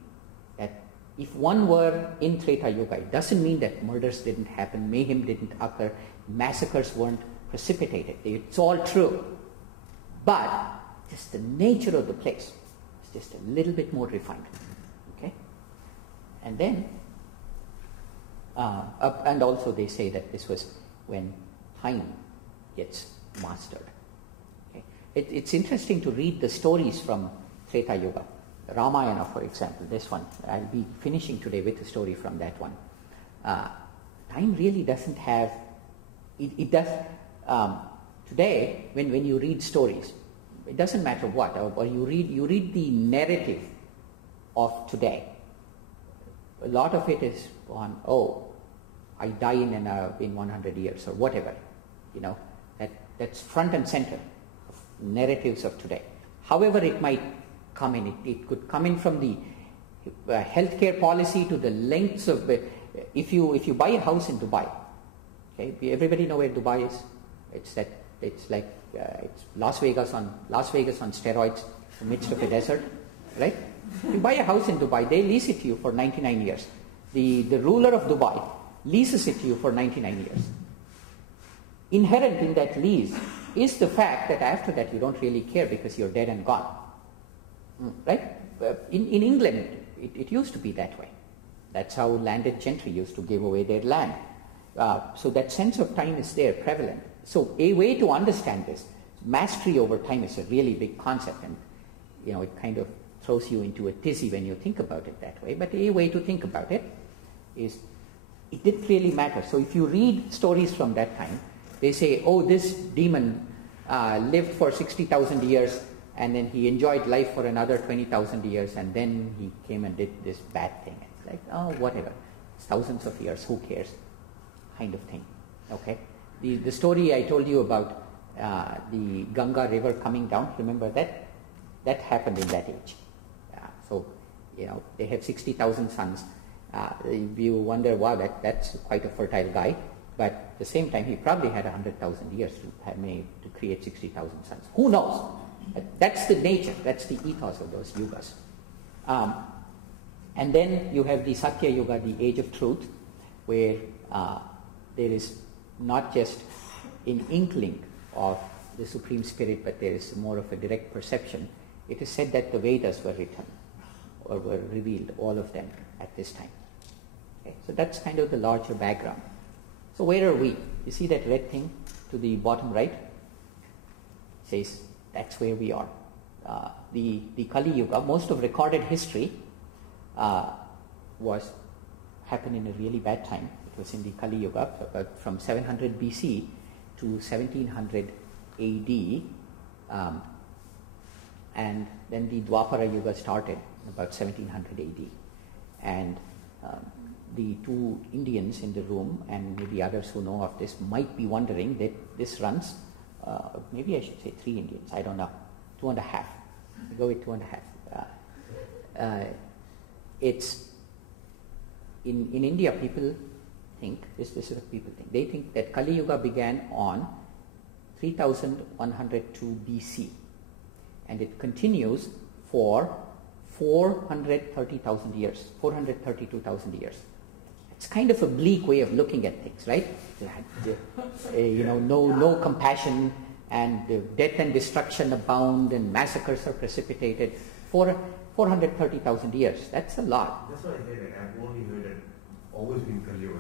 That if one were in Treta Yuga, it doesn't mean that murders didn't happen, mayhem didn't occur, massacres weren't precipitated. It's all true. But just the nature of the place is just a little bit more refined. Okay? And then, and also they say that this was when time gets mastered. Okay? It's interesting to read the stories from Treta Yuga. Ramayana, for example, this one. I'll be finishing today with a story from that one. Time really doesn't have it does. Today, when you read stories, it doesn't matter what, or you read the narrative of today. A lot of it is on, oh, I die in 100 years or whatever. You know, that's front and center of narratives of today. However, it might come in. It could come in from the healthcare policy to the lengths of if you buy a house in Dubai. Okay, everybody know where Dubai is. It's like it's Las Vegas on steroids, in the midst of a desert, right? You buy a house in Dubai, they lease it to you for 99 years. The ruler of Dubai leases it to you for 99 years. Inherent in that lease is the fact that after that you don't really care because you're dead and gone. Right? In England, it used to be that way. That's how landed gentry used to give away their land. So that sense of time is there, prevalent. So a way to understand this, mastery over time is a really big concept, and it kind of throws you into a tizzy when you think about it that way. But a way to think about it is it didn't really matter. So if you read stories from that time, they say, oh, this demon lived for 60,000 years and then he enjoyed life for another 20,000 years and then he came and did this bad thing. It's like, oh, whatever. It's thousands of years, who cares? Kind of thing. Okay? The story I told you about the Ganga River coming down, remember that? That happened in that age. So, they have 60,000 sons. You wonder, wow, that's quite a fertile guy. But at the same time, he probably had 100,000 years to create 60,000 sons. Who knows? That's the nature, that's the ethos of those yugas. And then you have the Satya Yuga, the age of truth, where there is not just an inkling of the Supreme Spirit, but there is more of a direct perception. It is said that the Vedas were written or were revealed, all of them, at this time. Okay? So that's kind of the larger background. So where are we? You see that red thing to the bottom right? It says that's where we are. The Kali Yuga, most of recorded history happened in a really bad time. It was in the Kali Yuga, from 700 BC to 1700 AD, and then the Dwapara Yuga started about 1700 AD. And the two Indians in the room, and maybe others who know of this, might be wondering that this runs, maybe I should say 3 Indians, I don't know, 2.5. We go with 2.5. It's in India, people think, this is what people think, they think that Kali Yuga began on 3102 BC and it continues for 430,000 years, 432,000 years. It's kind of a bleak way of looking at things, right? No compassion, and death and destruction abound, and massacres are precipitated. 430,000 years. That's a lot. That's what I heard. I've only heard it always been Kali Yuga.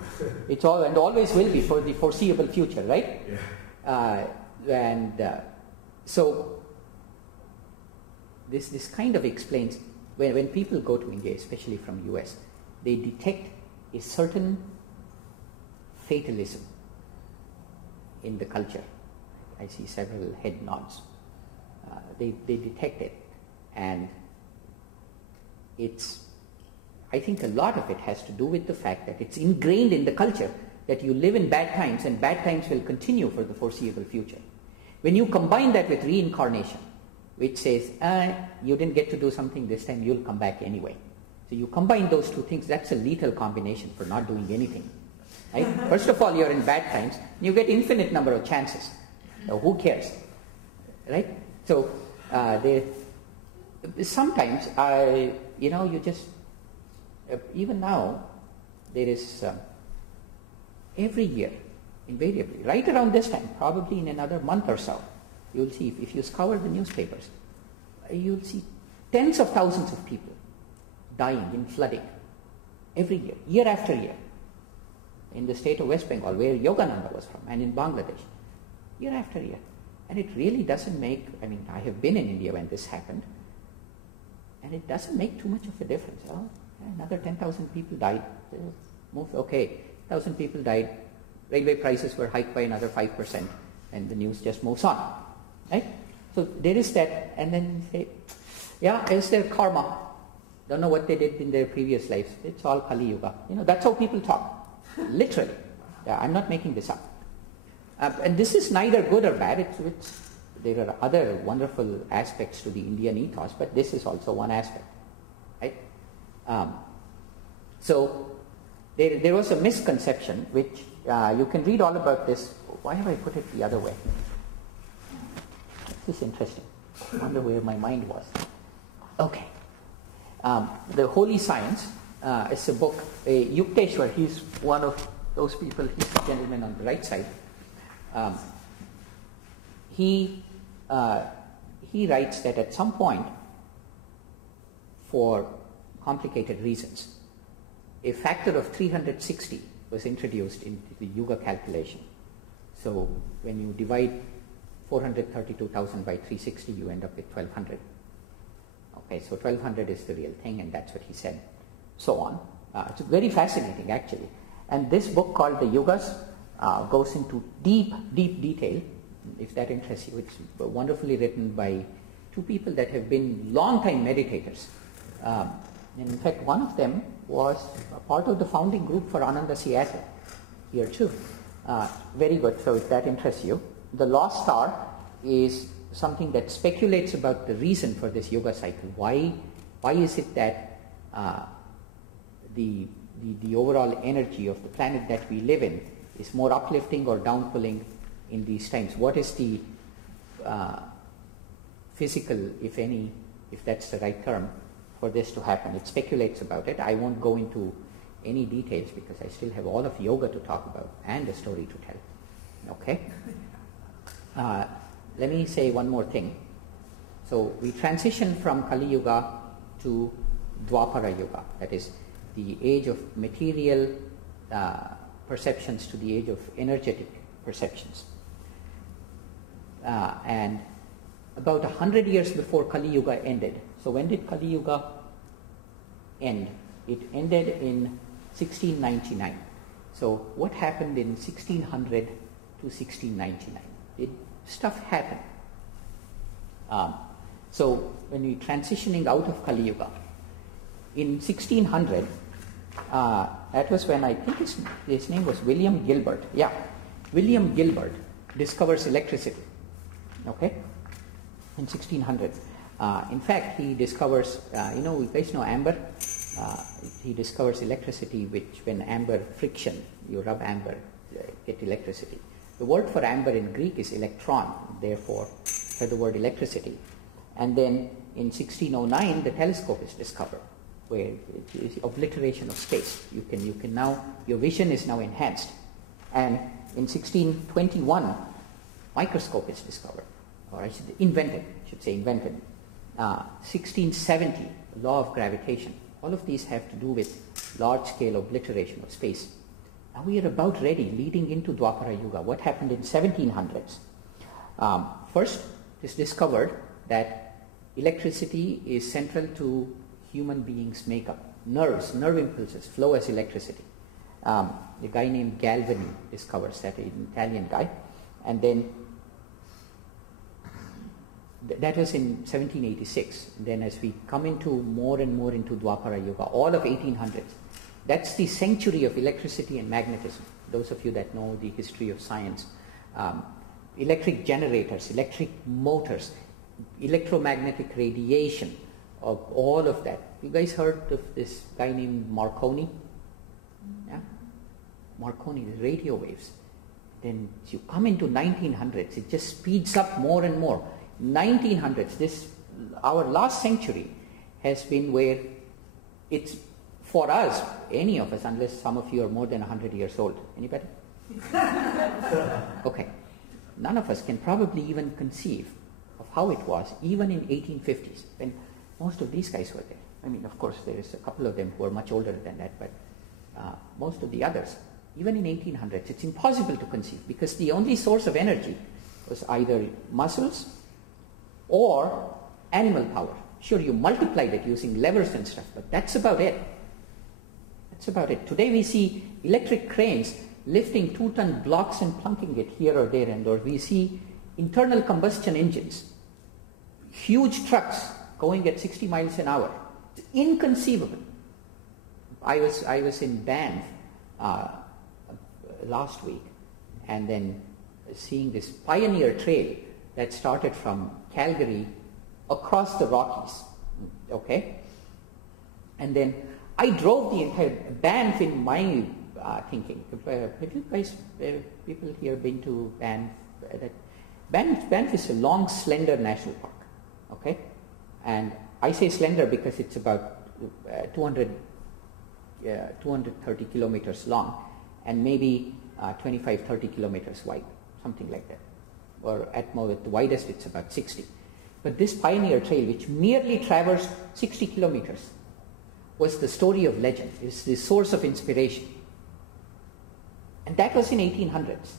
It's all and always will be for the foreseeable future, right? Yeah. So this kind of explains when people go to India, especially from US, they detect a certain fatalism in the culture. I see several head nods. They detect it, and I think a lot of it has to do with the fact that it's ingrained in the culture that you live in bad times and bad times will continue for the foreseeable future. When you combine that with reincarnation, which says, you didn't get to do something this time, you'll come back anyway. So you combine those two things, that's a lethal combination for not doing anything. Right? First of all, you're in bad times, you get infinite number of chances. So who cares? Right? So sometimes, you just, even now, there is every year, invariably, right around this time, probably in another month or so, you'll see, if you scour the newspapers, you'll see tens of thousands of people dying in flooding every year, year after year. In the state of West Bengal, where Yogananda was from, and in Bangladesh, year after year. And it really doesn't make, I have been in India when this happened, and it doesn't make too much of a difference. Oh, another 10,000 people died. Okay, 1,000 people died. Railway prices were hiked by another 5%, and the news just moves on, right? So there is that, and then say, yeah, is there karma? Don't know what they did in their previous lives. It's all Kali Yuga. That's how people talk, literally. Yeah, I'm not making this up. And this is neither good or bad. There are other wonderful aspects to the Indian ethos, but this is also one aspect, right? So there was a misconception, which you can read all about this. Why have I put it the other way? This is interesting. I wonder where my mind was. Okay. The Holy Science is a book. Yukteswar, he's one of those people. He's the gentleman on the right side. He writes that at some point, for complicated reasons, a factor of 360 was introduced into the Yuga calculation. So when you divide 432,000 by 360, you end up with 1200. Okay, so 1200 is the real thing, and that's what he said. So on. It's very fascinating, actually. And this book called The Yugas goes into deep, deep detail. If that interests you, it's wonderfully written by two people that have been long-time meditators. And in fact, one of them was a part of the founding group for Ananda Seattle here too. Very good. So if that interests you, The Lost Star is something that speculates about the reason for this yoga cycle. Why is it that the overall energy of the planet that we live in is more uplifting or downpulling in these times? What is the physical, if any, if that's the right term, for this to happen? It speculates about it. I won't go into any details because I still have all of yoga to talk about and a story to tell. Okay? Let me say one more thing. So we transition from Kali Yuga to Dwapara Yuga, that is the age of material perceptions to the age of energetic perceptions. And about 100 years before Kali Yuga ended. So when did Kali Yuga end? It ended in 1699. So what happened in 1600 to 1699? Did stuff happen? So when we're transitioning out of Kali Yuga, in 1600, that was when I think his name was William Gilbert. Yeah, William Gilbert discovers electricity. Okay, in 1600. In fact, he discovers, you guys know amber? He discovers electricity, which when amber friction, you rub amber, get electricity. The word for amber in Greek is electron, therefore, for the word electricity. And then in 1609, the telescope is discovered, where it is obliteration of space. You can now, your vision is now enhanced. And in 1621, microscope is discovered, or I should say invented. 1670, law of gravitation. All of these have to do with large-scale obliteration of space. Now we are about ready, leading into Dwapara Yuga. What happened in 1700s? First, it is discovered that electricity is central to human beings' makeup. Nerve impulses flow as electricity. A guy named Galvani discovers that, an Italian guy. And then that was in 1786. And then as we come into more and more into Dwapara Yuga, all of 1800s, that's the century of electricity and magnetism. Those of you that know the history of science, electric generators, electric motors, electromagnetic radiation, of all of that. You guys heard of this guy named Marconi? Yeah? Marconi, the radio waves. Then you come into 1900s, it just speeds up more and more. 1900s, our last century has been where it's, for us, any of us, unless some of you are more than 100 years old. Anybody? Okay. None of us can probably even conceive of how it was, even in 1850s, when most of these guys were there. I mean, of course, there is a couple of them who are much older than that, but most of the others, even in 1800s, it's impossible to conceive, because the only source of energy was either muscles or animal power. Sure, you multiplied it using levers and stuff, but that's about it. That's about it. Today we see electric cranes lifting 2-ton blocks and plunking it here or there, and or we see internal combustion engines, huge trucks going at 60 miles an hour. It's inconceivable. I was in Banff last week, and then seeing this pioneer trail that started from Calgary across the Rockies, okay? And then I drove the entire Banff in my thinking. Have you guys, people here been to Banff? Banff is a long, slender national park, okay? And I say slender because it's about 230 kilometers long and maybe 25, 30 kilometers wide, something like that. Or at most, the widest it's about 60. But this pioneer trail, which merely traversed 60 kilometers, was the story of legend. It's the source of inspiration. And that was in 1800s.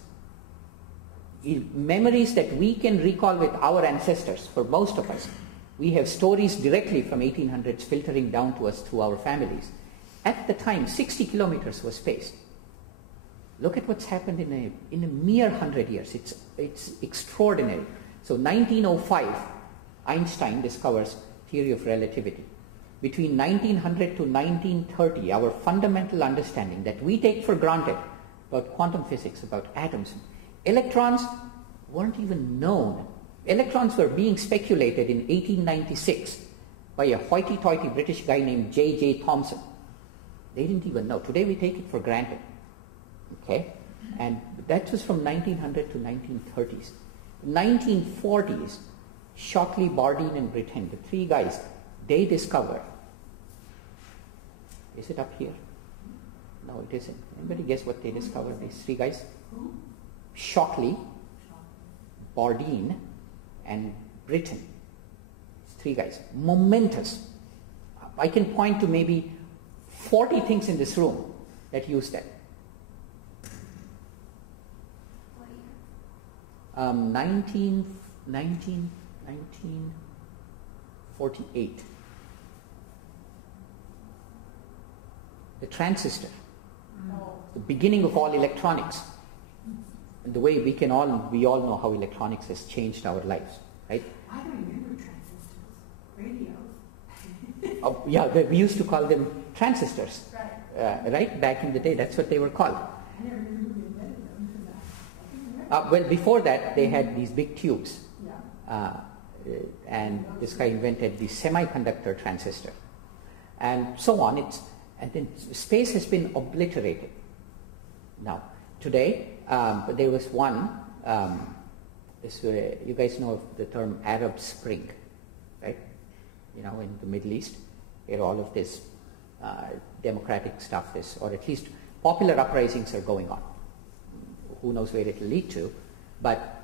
Memories that we can recall with our ancestors, for most of us, we have stories directly from 1800s filtering down to us through our families. At the time, 60 kilometers was spaced. Look at what's happened in a mere 100 years. It's extraordinary. So 1905, Einstein discovers theory of relativity. Between 1900 to 1930, our fundamental understanding that we take for granted about quantum physics, about atoms, electrons weren't even known. Electrons were being speculated in 1896 by a hoity-toity British guy named J.J. Thomson. They didn't even know. Today we take it for granted. Okay? And that was from 1900 to 1930s. 1940s, Shockley, Bardeen, and Brittain, the three guys, they discovered. Is it up here? No, it isn't. Anybody guess what they discovered, these three guys? Shockley, Bardeen, and Brittain. Three guys. Momentous. I can point to maybe 40 things in this room that use that. 1948. The transistor. The beginning of all electronics. And the way we all know how electronics has changed our lives, right? I don't remember transistors. Radios. Yeah, we used to call them transistors. Right. Right? Back in the day, that's what they were called. I never knew we invented them. Well, before that, they had these big tubes. Yeah. And this guy invented the semiconductor transistor. And so on. And then space has been obliterated. Now, today, there was one, you guys know of the term Arab Spring, right? You know, in the Middle East, where all of this democratic stuff is, or at least popular uprisings are going on. Who knows where it will lead to, but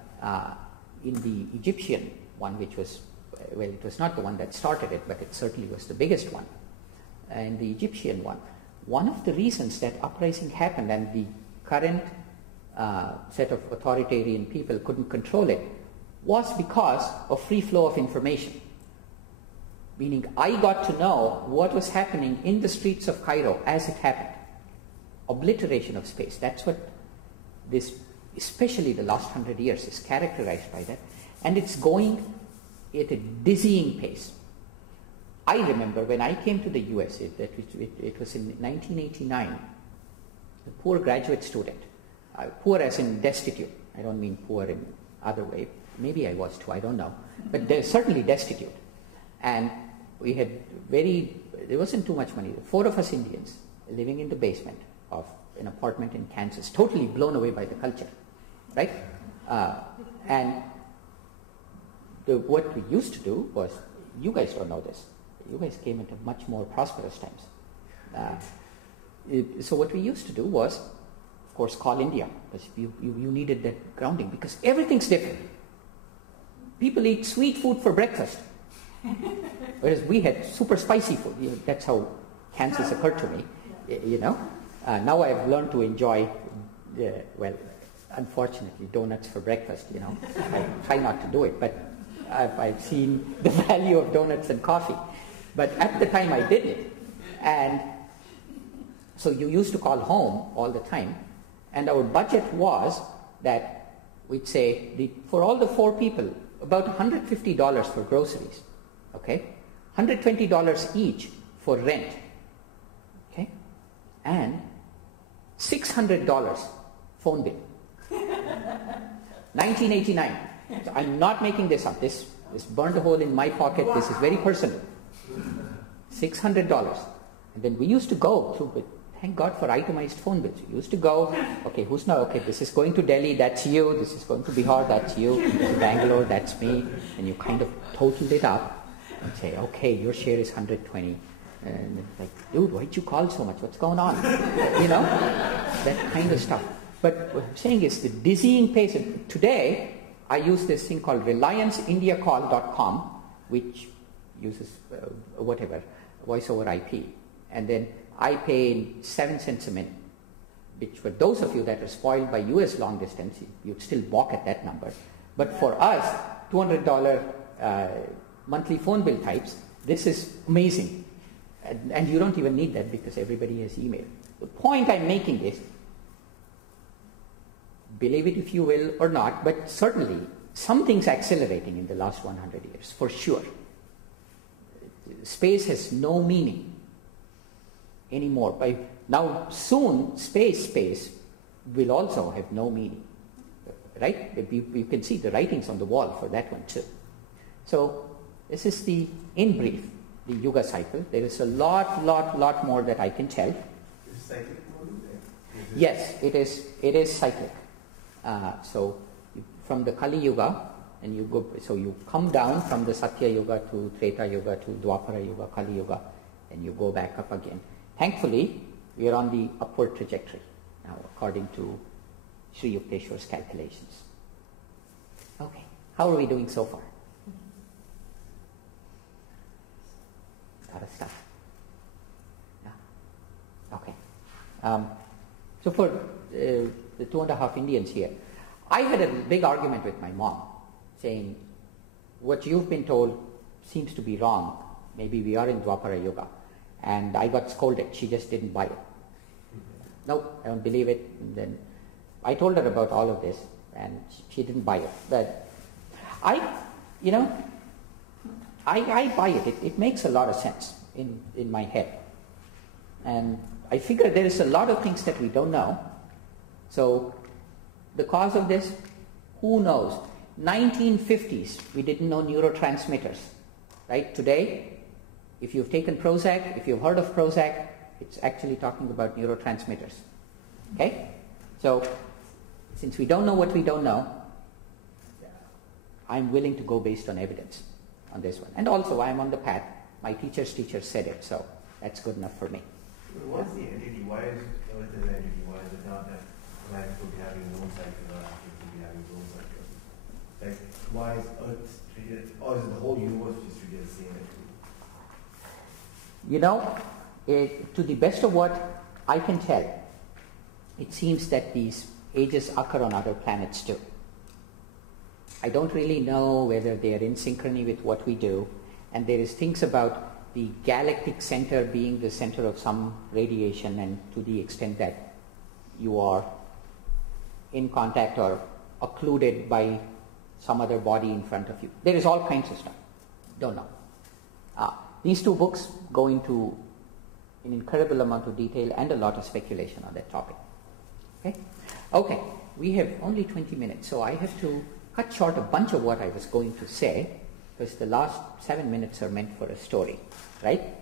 in the Egyptian one, which was, well, it was not the one that started it, but it certainly was the biggest one. In the Egyptian one of the reasons that uprising happened and the current set of authoritarian people couldn't control it was because of free flow of information. Meaning, I got to know what was happening in the streets of Cairo as it happened. Obliteration of space. That's what this, especially the last 100 years, is characterized by that. And it's going at a dizzying pace. I remember when I came to the US, it was in 1989, a poor graduate student, poor as in destitute. I don't mean poor in other way. Maybe I was too, I don't know. But they're certainly destitute. And we had there wasn't too much money. 4 of us Indians living in the basement of an apartment in Kansas, totally blown away by the culture, right? And what we used to do was, you guys don't know this, you guys came into much more prosperous times. So what we used to do was, of course, call India, because you needed that grounding, because everything's different. People eat sweet food for breakfast, whereas we had super spicy food. That's how Kansas occurred to me, you know. Now I've learned to enjoy, well, unfortunately, donuts for breakfast, you know. I try not to do it, but I've seen the value of donuts and coffee. But at the time I did it. And so you used to call home all the time, And our budget was that we'd say, for all the 4 people, about $150 for groceries, okay? $120 each for rent, okay? And $600 phone bill. 1989. So I'm not making this up. This burned a hole in my pocket. Wow. This is very personal. $600. And then we used to go through with, thank God for itemized phone bills. We used to go, okay, who's now? Okay, this is going to Delhi, that's you. This is going to Bihar, that's you. This is Bangalore, that's me. And you kind of totaled it up and say, okay, your share is 120. And it's like, dude, why'd you call so much? What's going on? You know, that kind of stuff. But what I'm saying is the dizzying pace. Today, I use this thing called RelianceIndiaCall.com, which uses voice over IP. And then I pay 7 cents a minute, which for those of you that are spoiled by US long distance, you'd still balk at that number. But for us, $200 monthly phone bill types, this is amazing. And you don't even need that because everybody has email. The point I'm making is, believe it if you will or not, but certainly something's accelerating in the last 100 years, for sure. Space has no meaning anymore. Now soon, space will also have no meaning, right? You can see the writings on the wall for that one too. So this is in brief, the Yuga cycle. There is a lot more that I can tell. Is it cyclic? Yes, it is cyclic. So from the Kali Yuga, and you come down from the Satya Yuga to Treta Yuga to Dwapara Yuga, Kali Yuga, and you go back up again. Thankfully, we are on the upward trajectory now, according to Sri Yukteswar's calculations. Okay, how are we doing so far? A lot of stuff. Yeah. Okay. So for the 2.5 Indians here, I had a big argument with my mom, saying, what you've been told seems to be wrong. Maybe we are in Dwapara Yuga. And I got scolded. She just didn't buy it. Nope, I don't believe it. And then I told her about all of this, and she didn't buy it. But I buy it. It makes a lot of sense in my head. And I figure there is a lot of things that we don't know. So the cause of this, who knows? 1950s, we didn't know neurotransmitters. Right? Today, if you've taken Prozac, if you've heard of Prozac, it's actually talking about neurotransmitters. Okay? So, since we don't know what we don't know, I'm willing to go based on evidence on this one. And also, I'm on the path. My teacher's teacher said it, so that's good enough for me. What's the entity? Why is Earth an entity? Why is it not that life could be having its own cycle or it could be having its own cycle? Like, why is Earth treated, or is it the whole universe just treated the same entity? You know, to the best of what I can tell, it seems that these ages occur on other planets too. I don't really know whether they are in synchrony with what we do, and there is things about the galactic center being the center of some radiation, and to the extent that you are in contact or occluded by some other body in front of you. There is all kinds of stuff. Don't know. These 2 books go into an incredible amount of detail and a lot of speculation on that topic. Okay, we have only 20 minutes, so I have to cut short a bunch of what I was going to say, because the last 7 minutes are meant for a story, right?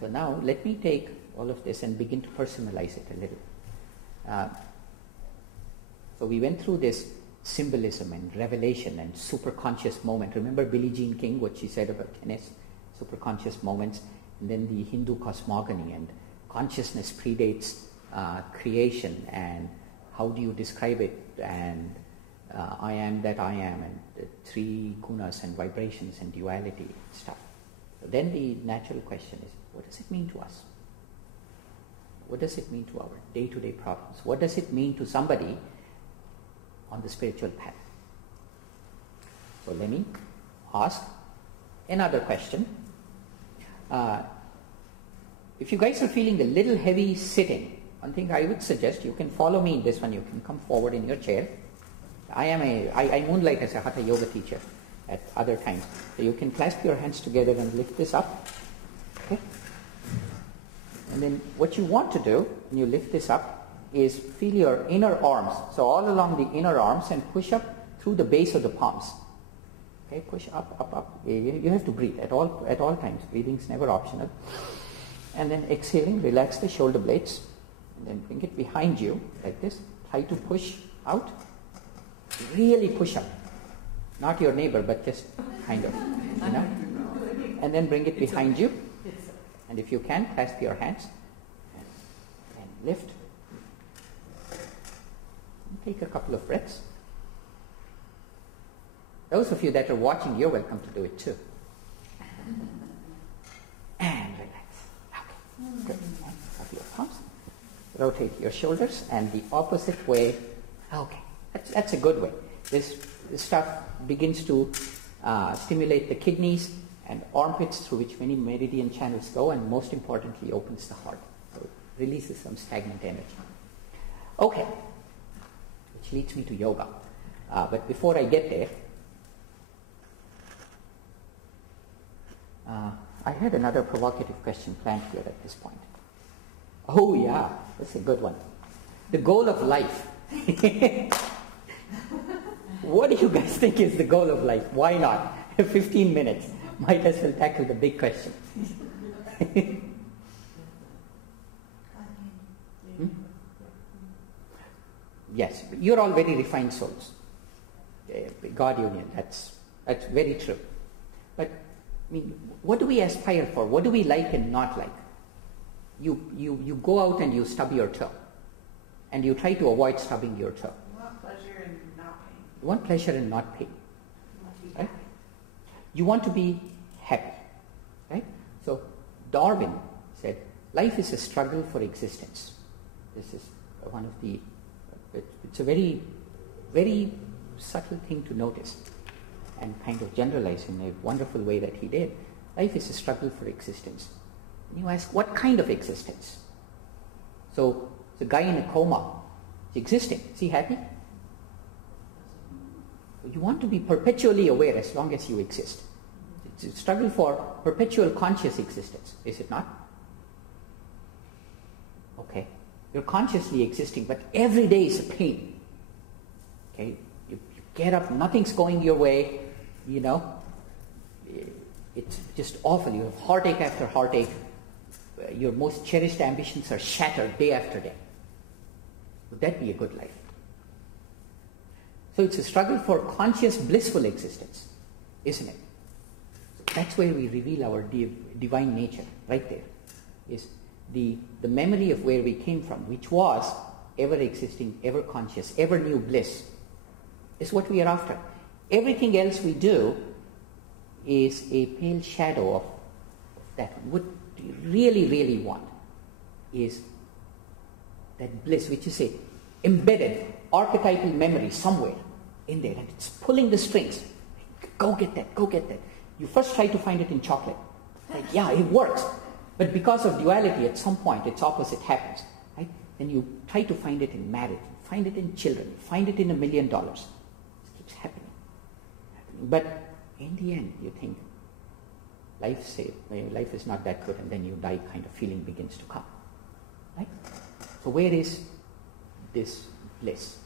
So now let me take all of this and begin to personalize it a little. So we went through this symbolism and revelation and superconscious moment. Remember Billie Jean King, what she said about tennis? Superconscious moments. And then the Hindu cosmogony and consciousness predates creation, and how do you describe it, and I am that I am, and the 3 gunas and vibrations and duality and stuff. So then the natural question is, what does it mean to us? What does it mean to our day-to-day problems? What does it mean to somebody on the spiritual path? So let me ask another question. If you guys are feeling a little heavy sitting, one thing I would suggest, you can follow me in this one. You can come forward in your chair. I moonlight as a Hatha yoga teacher at other times. So you can clasp your hands together and lift this up. Okay? And then what you want to do when you lift this up is feel your inner arms. So all along the inner arms and push up through the base of the palms. Okay, push up, up, up. You have to breathe at all times. Breathing is never optional. And then exhaling, relax the shoulder blades. And then bring it behind you like this. Try to push out. Really push up. Not your neighbor, but just kind of, you know. And then bring it behind you. And if you can, clasp your hands and lift. And take a couple of breaths. Those of you that are watching, you're welcome to do it too. And relax. Okay, good. Up your palms. Rotate your shoulders and the opposite way. Okay, that's a good way. This stuff begins to stimulate the kidneys and armpits through which many meridian channels go, and most importantly opens the heart. So it releases some stagnant energy. Okay, which leads me to yoga. But before I get there, I had another provocative question planned here at this point. Oh yeah, that's a good one. The goal of life. What do you guys think is the goal of life? Why not? 15 minutes. Might as well tackle the big question. Yes, you're all very refined souls. God union, that's very true. But I mean, what do we aspire for? What do we like and not like? You go out and you stub your toe. And you try to avoid stubbing your toe. You want pleasure and not pain. You want pleasure and not pain. Right? You want to be happy. Right? So Darwin said, life is a struggle for existence. This is one of the, it's a very, very subtle thing to notice and kind of generalize in a wonderful way that he did. Life is a struggle for existence. And you ask, what kind of existence? So the guy in a coma is existing. Is he happy? You want to be perpetually aware as long as you exist. It's a struggle for perpetual conscious existence, is it not? Okay. You're consciously existing, but every day is a pain. Okay. You get up, nothing's going your way, you know. It's just awful. You have heartache after heartache. Your most cherished ambitions are shattered day after day. Would that be a good life? So it's a struggle for conscious, blissful existence, isn't it? So that's where we reveal our divine nature, right there. Is the memory of where we came from, which was ever existing, ever conscious, ever new bliss, is what we are after. Everything else we do is a pale shadow of that. What you really, really want is that bliss, which is a embedded archetypal memory somewhere in there, and it's pulling the strings. Go get that, go get that. You first try to find it in chocolate. Like, yeah, it works. But because of duality, at some point, its opposite happens. Right? Then you try to find it in marriage, find it in children, find it in $1 million. It keeps happening. But in the end, you think, life is not that good, and then you die kind of feeling begins to come. Right? So where is this bliss?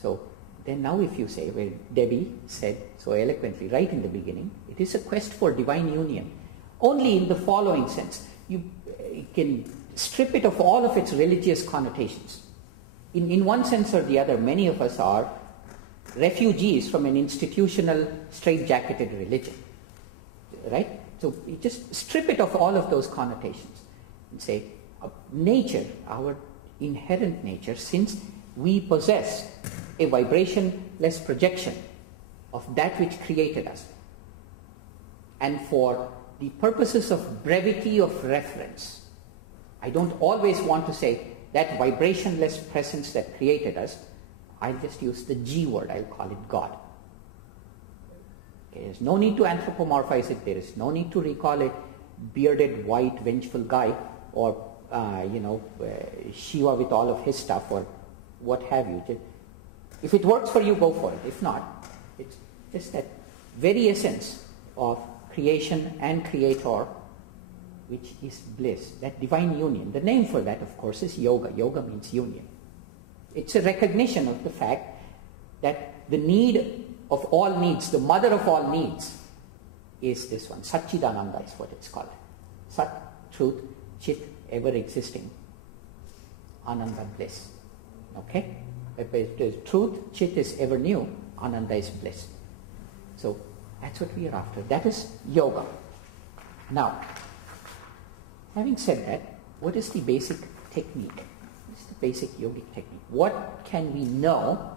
So then now if you say, where Debbie said so eloquently right in the beginning, it is a quest for divine union. Only in the following sense. You can strip it of all of its religious connotations. In one sense or the other, many of us are refugees from an institutional, straight-jacketed religion. Right? So you just strip it of all of those connotations and say, nature, our inherent nature, since we possess a vibration-less projection of that which created us, and for the purposes of brevity of reference, I don't always want to say that vibration-less presence that created us. I'll just use the G word, I'll call it God. Okay, there's no need to anthropomorphize it, there is no need to recall a bearded, white, vengeful guy or Shiva with all of his stuff or what have you. If it works for you, go for it. If not, it's just that very essence of creation and creator, which is bliss, that divine union. The name for that, of course, is yoga. Yoga means union. It's a recognition of the fact that the need of all needs, the mother of all needs, is this one. Satchidananda is what it's called. Sat, truth, Chit, ever existing. Ananda, bliss. Okay? If it is truth, Chit is ever new, Ananda is bliss. So that's what we are after. That is yoga. Now, having said that, what is the basic technique? What is the basic yogic technique? What can we know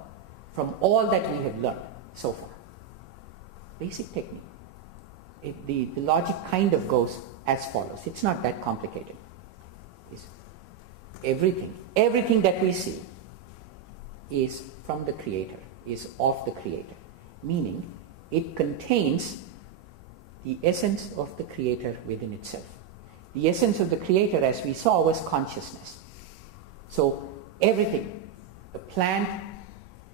from all that we have learned so far? Basic technique. The logic kind of goes as follows. It's not that complicated. It's everything that we see is from the Creator, is of the Creator. Meaning, it contains the essence of the Creator within itself. The essence of the Creator, as we saw, was consciousness. So, everything, the plant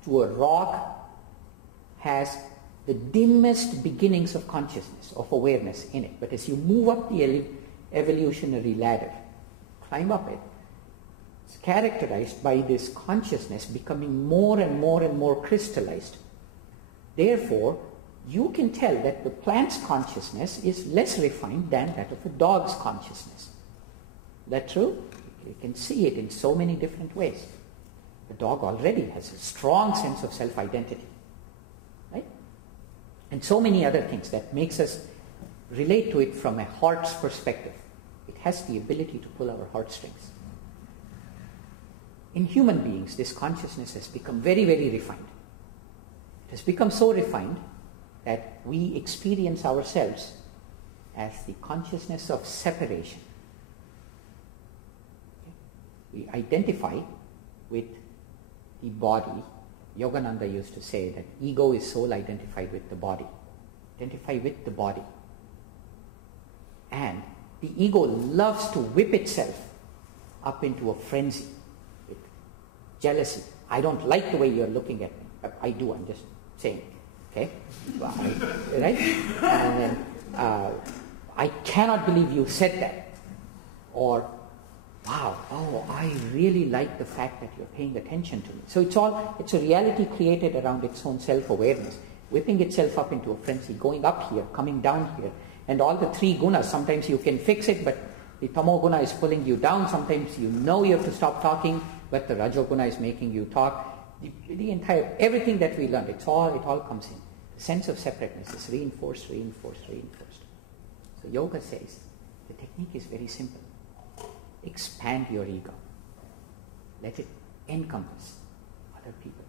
to a rock, has the dimmest beginnings of consciousness, of awareness in it. But as you move up the evolutionary ladder, climb up it, it's characterized by this consciousness becoming more and more and more crystallized. Therefore, you can tell that the plant's consciousness is less refined than that of a dog's consciousness. Is that true? You can see it in so many different ways. The dog already has a strong sense of self-identity. Right? And so many other things that makes us relate to it from a heart's perspective. It has the ability to pull our heartstrings. In human beings, this consciousness has become very, very refined. It has become so refined that we experience ourselves as the consciousness of separation. We identify with the body. Yogananda used to say that ego is soul identified with the body. Identify with the body. And the ego loves to whip itself up into a frenzy with jealousy. I don't like the way you're looking at me. I do, I'm just saying. Okay? Right? And then, I cannot believe you said that. Or, wow, I really like the fact that you're paying attention to me. So it's a reality created around its own self-awareness, whipping itself up into a frenzy, going up here, coming down here. And all the three gunas, sometimes you can fix it, but the tamoguna is pulling you down. Sometimes you know you have to stop talking, but the rajoguna is making you talk. The entire, everything that we learned, it all comes in. The sense of separateness is reinforced. So yoga says, the technique is very simple. Expand your ego. Let it encompass other people.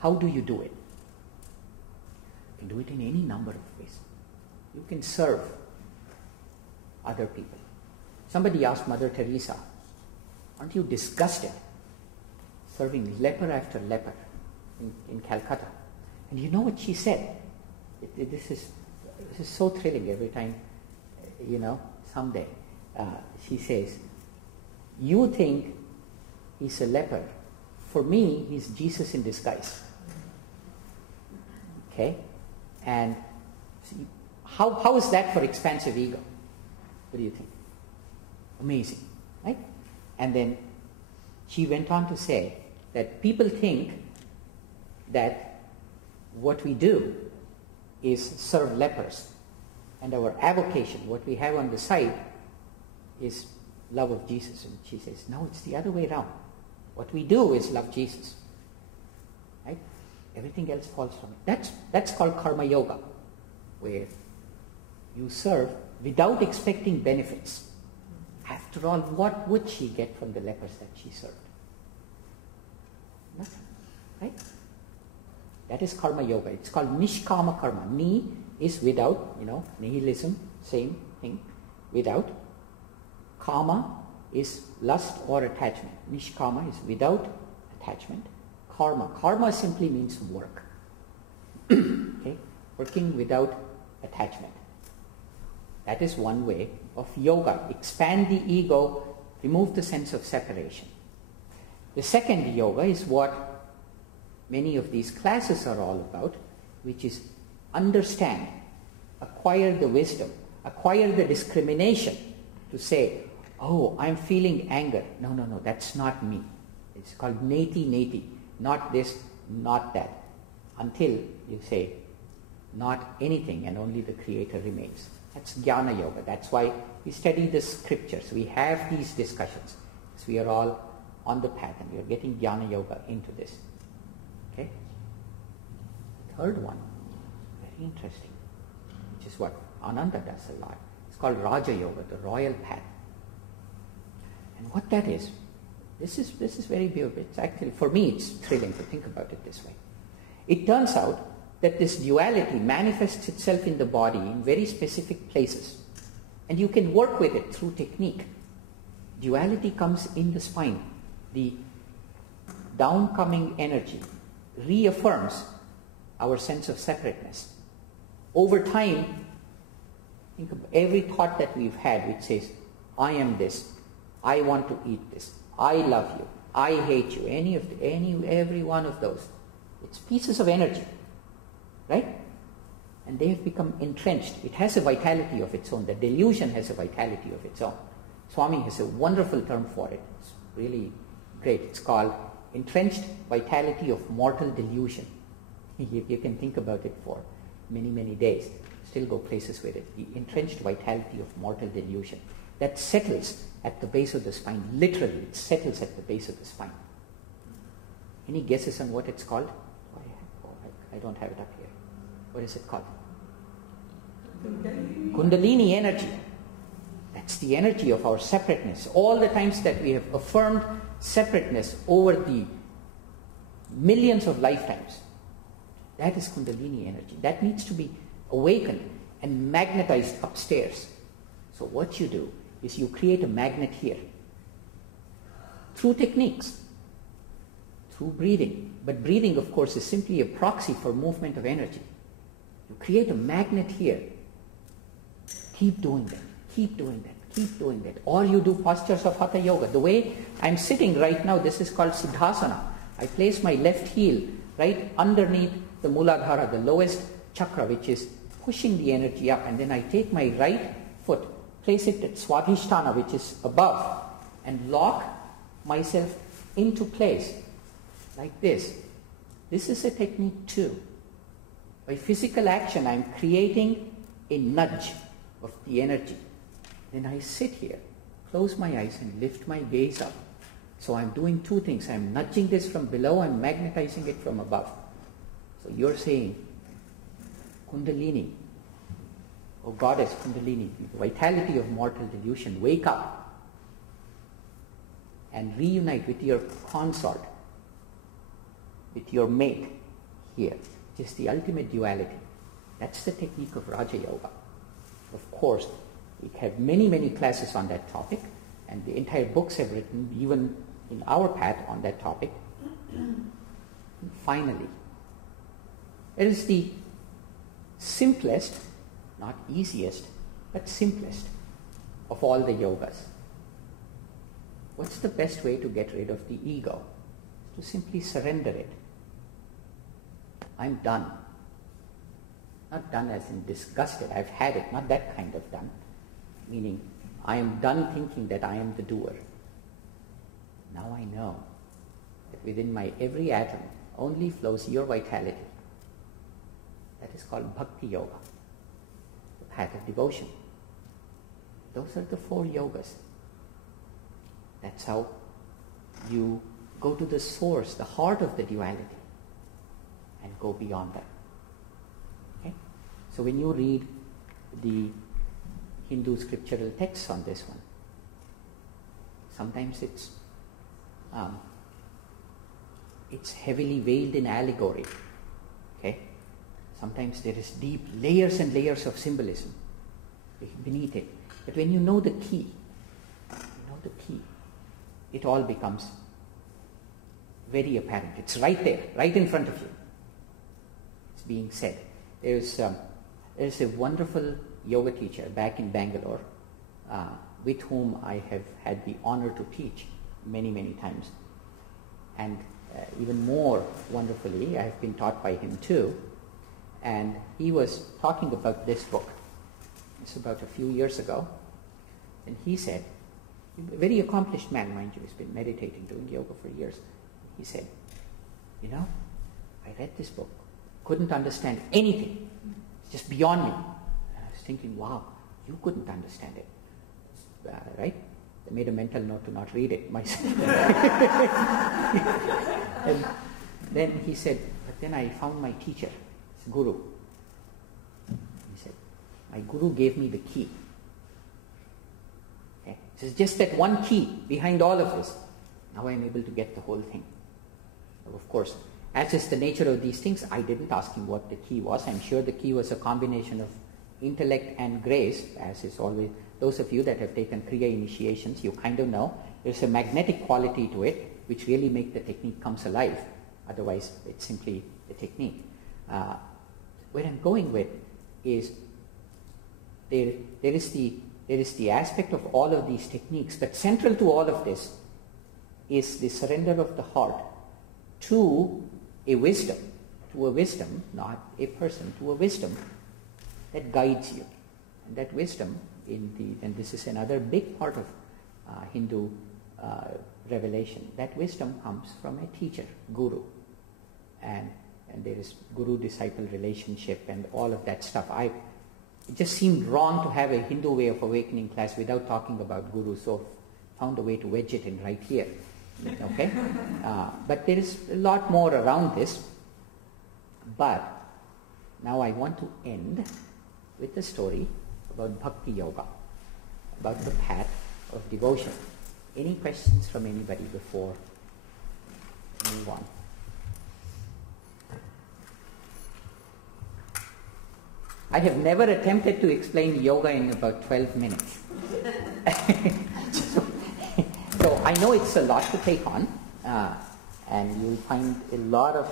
How do you do it? You can do it in any number of ways. You can serve other people. Somebody asked Mother Teresa, aren't you disgusted serving leper after leper in Calcutta? And you know what she said? This is so thrilling every time, someday. She says, you think he's a leper. For me, he's Jesus in disguise. Okay? And see, how is that for expansive ego? What do you think? Amazing, right? And then she went on to say that people think that what we do is serve lepers, and our avocation, what we have on the side, is love of Jesus. And she says, no, it's the other way around. What we do is love Jesus. Right? Everything else falls from it. That's called karma yoga, where you serve without expecting benefits. After all, what would she get from the lepers that she served? Nothing. Right? That is karma yoga. It's called nishkama karma. Ni is without, nihilism, same thing, without. Kama is lust or attachment. Nishkama is without attachment. Karma simply means work. Okay? Working without attachment. That is one way of yoga. Expand the ego remove the sense of separation. The second yoga is what many of these classes are all about, which is understand, acquire the wisdom, acquire the discrimination to say, oh, I'm feeling anger. No, that's not me. It's called neti, not this, not that. Until you say, not anything and only the Creator remains. That's Jnana Yoga. That's why we study the scriptures. We have these discussions. So we are all on the path and we are getting Jnana Yoga into this. Okay? Third one, very interesting, which is what Ananda does a lot. It's called Raja Yoga, the royal path. And what that is, this is very beautiful. It's actually, for me, it's thrilling to think about it this way. It turns out that this duality manifests itself in the body in very specific places. And you can work with it through technique. Duality comes in the spine. The downcoming energy reaffirms our sense of separateness. Over time, think of every thought that we've had which says, I am this, I want to eat this, I love you, I hate you, every one of those. It's pieces of energy, right? And they have become entrenched. It has a vitality of its own. The delusion has a vitality of its own. Swami has a wonderful term for it. It's really great. It's called entrenched vitality of mortal delusion. You can think about it for many, many days. Still go places with it. The entrenched vitality of mortal delusion. That settles at the base of the spine. Literally, it settles at the base of the spine. Any guesses on what it's called? I don't have it up here. What is it called? Kundalini energy. That's the energy of our separateness. All the times that we have affirmed separateness over the millions of lifetimes, that is Kundalini energy. That needs to be awakened and magnetized upstairs. So what you do is you create a magnet here through techniques, through breathing. But breathing, of course, is simply a proxy for movement of energy. You create a magnet here. Keep doing that. Keep doing that. Keep doing that. Or you do postures of Hatha Yoga. The way I'm sitting right now, this is called Siddhasana. I place my left heel right underneath the Muladhara, the lowest chakra, which is pushing the energy up. And then I take my right foot, place it at Swadhisthana, which is above, and lock myself into place like this. This is a technique too. By physical action, I'm creating a nudge of the energy. Then I sit here, close my eyes and lift my gaze up. So I'm doing two things. I'm nudging this from below, I'm magnetizing it from above. So you're saying, Kundalini, oh Goddess Kundalini, the vitality of mortal delusion, wake up and reunite with your consort, with your mate here. Just the ultimate duality. That's the technique of Raja Yoga. Of course, we have many, many classes on that topic, and the entire books have written, even in our path, on that topic. And finally, it is the simplest, not easiest, but simplest of all the yogas. What's the best way to get rid of the ego? To simply surrender it. I'm done. Not done as in disgusted, I've had it, not that kind of done. Meaning, I am done thinking that I am the doer. Now I know that within my every atom only flows your vitality. That is called Bhakti Yoga, the path of devotion. Those are the 4 yogas. That's how you go to the source, the heart of the duality, and go beyond that. Okay? So when you read the Hindu scriptural texts on this one, sometimes it's heavily veiled in allegory. Okay? Sometimes there is deep layers and layers of symbolism beneath it. But when you know the key, it all becomes very apparent. It's right there, right in front of you. It's being said. There's a wonderful yoga teacher back in Bangalore, with whom I have had the honor to teach many, many times. And even more wonderfully, I have been taught by him too. And he was talking about this book. It's about a few years ago. And he said, a very accomplished man, mind you, he's been meditating, doing yoga for years. He said, you know, I read this book, couldn't understand anything. It's just beyond me. And I was thinking, wow, you couldn't understand it. Right? I made a mental note to not read it myself. And then he said, but then I found my teacher, his guru. He said, my guru gave me the key. Okay? It's just that one key behind all of this. Now I'm able to get the whole thing. Of course, as is the nature of these things, I didn't ask him what the key was. I'm sure the key was a combination of intellect and grace, as is always. Those of you that have taken Kriya initiations, you kind of know there's a magnetic quality to it which really make the technique comes alive. Otherwise, it's simply a technique. Where I'm going with is there is the aspect of all of these techniques, but central to all of this is the surrender of the heart to a wisdom, not a person, to a wisdom that guides you. And that wisdom, and this is another big part of Hindu revelation, that wisdom comes from a teacher, guru. And there is guru-disciple relationship and all of that stuff. It just seemed wrong to have a Hindu way of awakening class without talking about guru, so found a way to wedge it in right here. Okay? But there is a lot more around this. But now I want to end with the story about Bhakti Yoga, about the path of devotion. Any questions from anybody before we move on? I have never attempted to explain yoga in about 12 minutes. So I know it's a lot to take on, and you'll find a lot of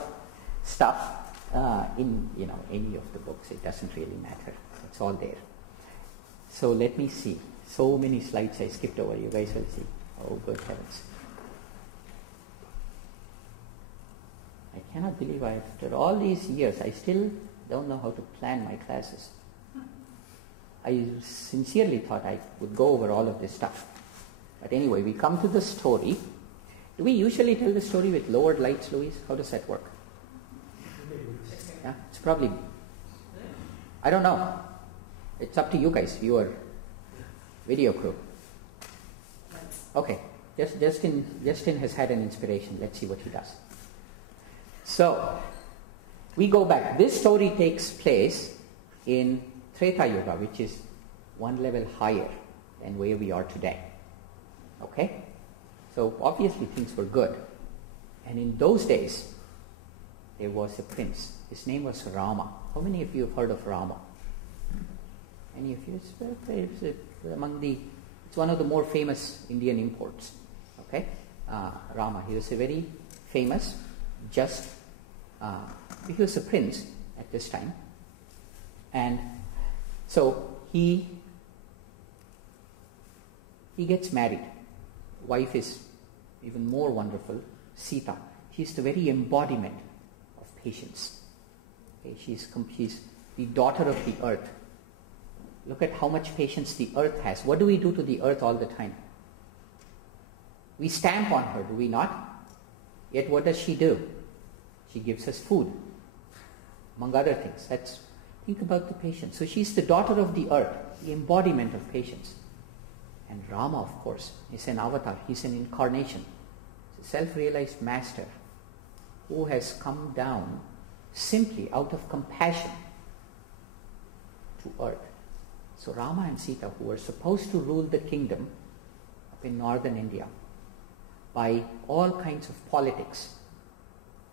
stuff in any of the books. It doesn't really matter. It's all there. So let me see. So many slides I skipped over. You guys will see. Oh, good heavens. I cannot believe after all these years, I still don't know how to plan my classes. I sincerely thought I would go over all of this stuff. But anyway, we come to the story. Do we usually tell the story with lowered lights, Louise? How does that work? Yeah, it's probably... I don't know. It's up to you guys, viewer, video crew. Okay, Justin has had an inspiration. Let's see what he does. So, we go back. This story takes place in Treta Yuga, which is one level higher than where we are today. Okay? So, obviously things were good. And in those days, there was a prince. His name was Rama. How many of you have heard of Rama? Any of you? It's one of the more famous Indian imports. Okay? Rama. He was a very famous, just, he was a prince at this time. And so he gets married. Wife is even more wonderful, Sita. She's the very embodiment of patience. Okay? She's the daughter of the earth. Look at how much patience the earth has. What do we do to the earth all the time? We stamp on her, do we not? Yet what does she do? She gives us food, among other things. Think about the patience. So she's the daughter of the earth, the embodiment of patience. And Rama, of course, is an avatar. He's an incarnation. He's a self-realized master who has come down simply out of compassion to earth. So Rama and Sita, who were supposed to rule the kingdom up in northern India by all kinds of politics,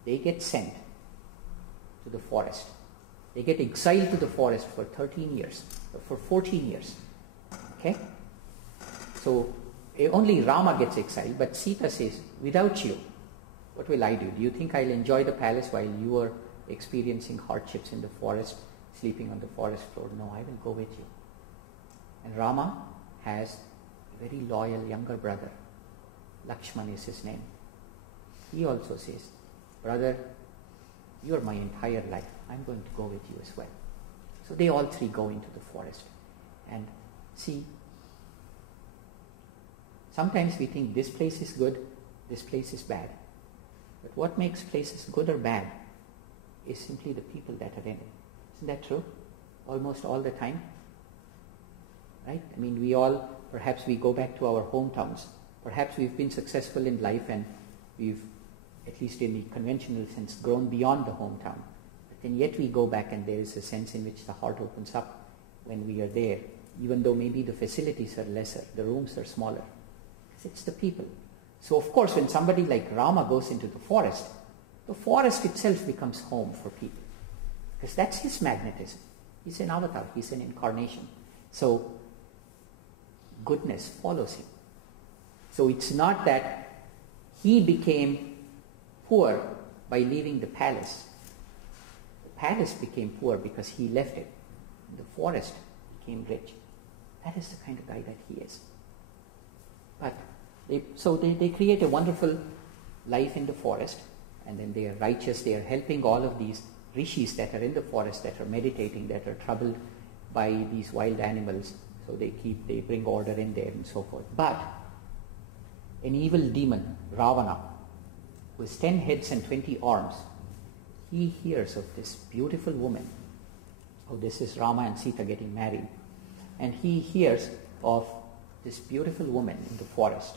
they get sent to the forest. They get exiled to the forest for 13 years, for 14 years. Okay? So only Rama gets exiled, but Sita says, without you, what will I do? Do you think I'll enjoy the palace while you are experiencing hardships in the forest, sleeping on the forest floor? No, I will go with you. And Rama has very loyal younger brother, Lakshman is his name. He also says, brother, you're my entire life. I'm going to go with you as well. So they all three go into the forest. And see, sometimes we think this place is good, this place is bad. But what makes places good or bad is simply the people that are in it. Isn't that true? Almost all the time. Right? I mean, perhaps we go back to our hometowns. Perhaps we've been successful in life and we've, at least in the conventional sense, grown beyond the hometown. But then yet we go back and there is a sense in which the heart opens up when we are there, even though maybe the facilities are lesser, the rooms are smaller. Because it's the people. So of course when somebody like Rama goes into the forest itself becomes home for people. Because that's his magnetism. He's an avatar, he's an incarnation. So goodness follows him. So it's not that he became poor by leaving the palace. The palace became poor because he left it. The forest became rich. That is the kind of guy that he is. But they create a wonderful life in the forest, and then they are righteous. They are helping all of these rishis that are in the forest, that are meditating, that are troubled by these wild animals. So they bring order in there and so forth. But an evil demon, Ravana, with 10 heads and 20 arms, he hears of this beautiful woman. Oh, this is Rama and Sita getting married. And he hears of this beautiful woman in the forest.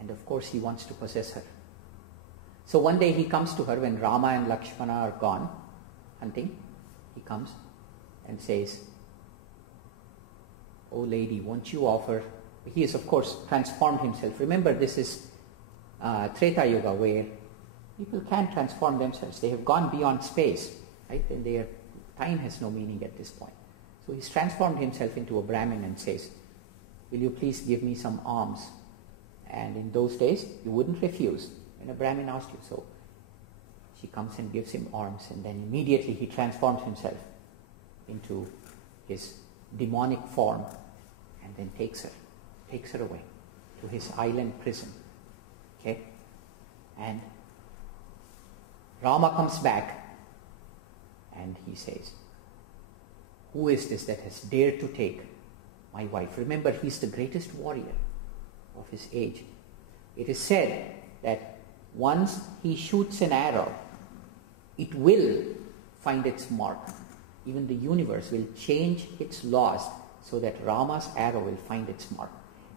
And of course he wants to possess her. So one day he comes to her when Rama and Lakshmana are gone hunting. He comes and says, "Oh lady, won't you offer..." He has of course transformed himself. Remember, this is Treta Yuga, where people can transform themselves. They have gone beyond space, right? And their time has no meaning at this point. So he's transformed himself into a Brahmin and says, "Will you please give me some alms?" And in those days, you wouldn't refuse when a Brahmin asked you. So she comes and gives him alms, and then immediately he transforms himself into his demonic form and then takes her away to his island prison. Okay? And Rama comes back and he says, "Who is this that has dared to take my wife?" Remember, he's the greatest warrior of his age. It is said that once he shoots an arrow, it will find its mark. Even the universe will change its laws so that Rama's arrow will find its mark.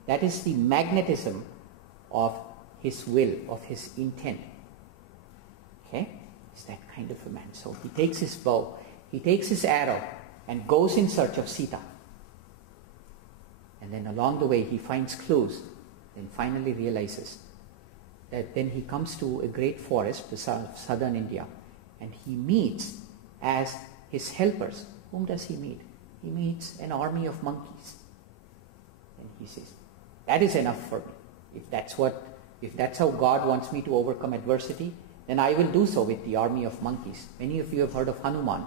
That is the magnetism of his will, of his intent. Okay? He's that kind of a man. So he takes his bow, he takes his arrow and goes in search of Sita. And then along the way he finds clues, then finally realizes that then he comes to a great forest, the southern India, and he meets as his helpers. Whom does he meet? He meets an army of monkeys. And he says, "That is enough for me. If that's how God wants me to overcome adversity, then I will do so with the army of monkeys." Many of you have heard of Hanuman.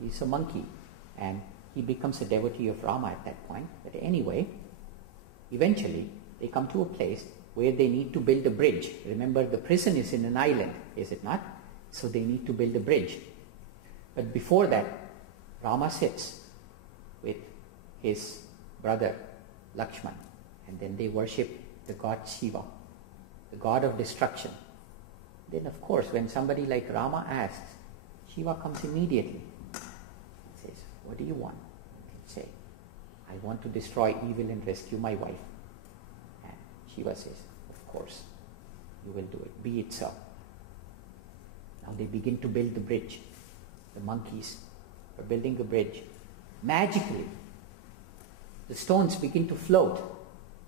He's a monkey, and he becomes a devotee of Rama at that point. But anyway, eventually they come to a place where they need to build a bridge. Remember, the prison is in an island, is it not? So they need to build a bridge. But before that, Rama sits with his brother Lakshman, and then they worship the god Shiva, the god of destruction. Then of course, when somebody like Rama asks, Shiva comes immediately and says, "What do you want?" He'd say, "I want to destroy evil and rescue my wife." And Shiva says, "Of course, you will do it. Be it so." Now they begin to build the bridge. The monkeys are building the bridge. Magically, the stones begin to float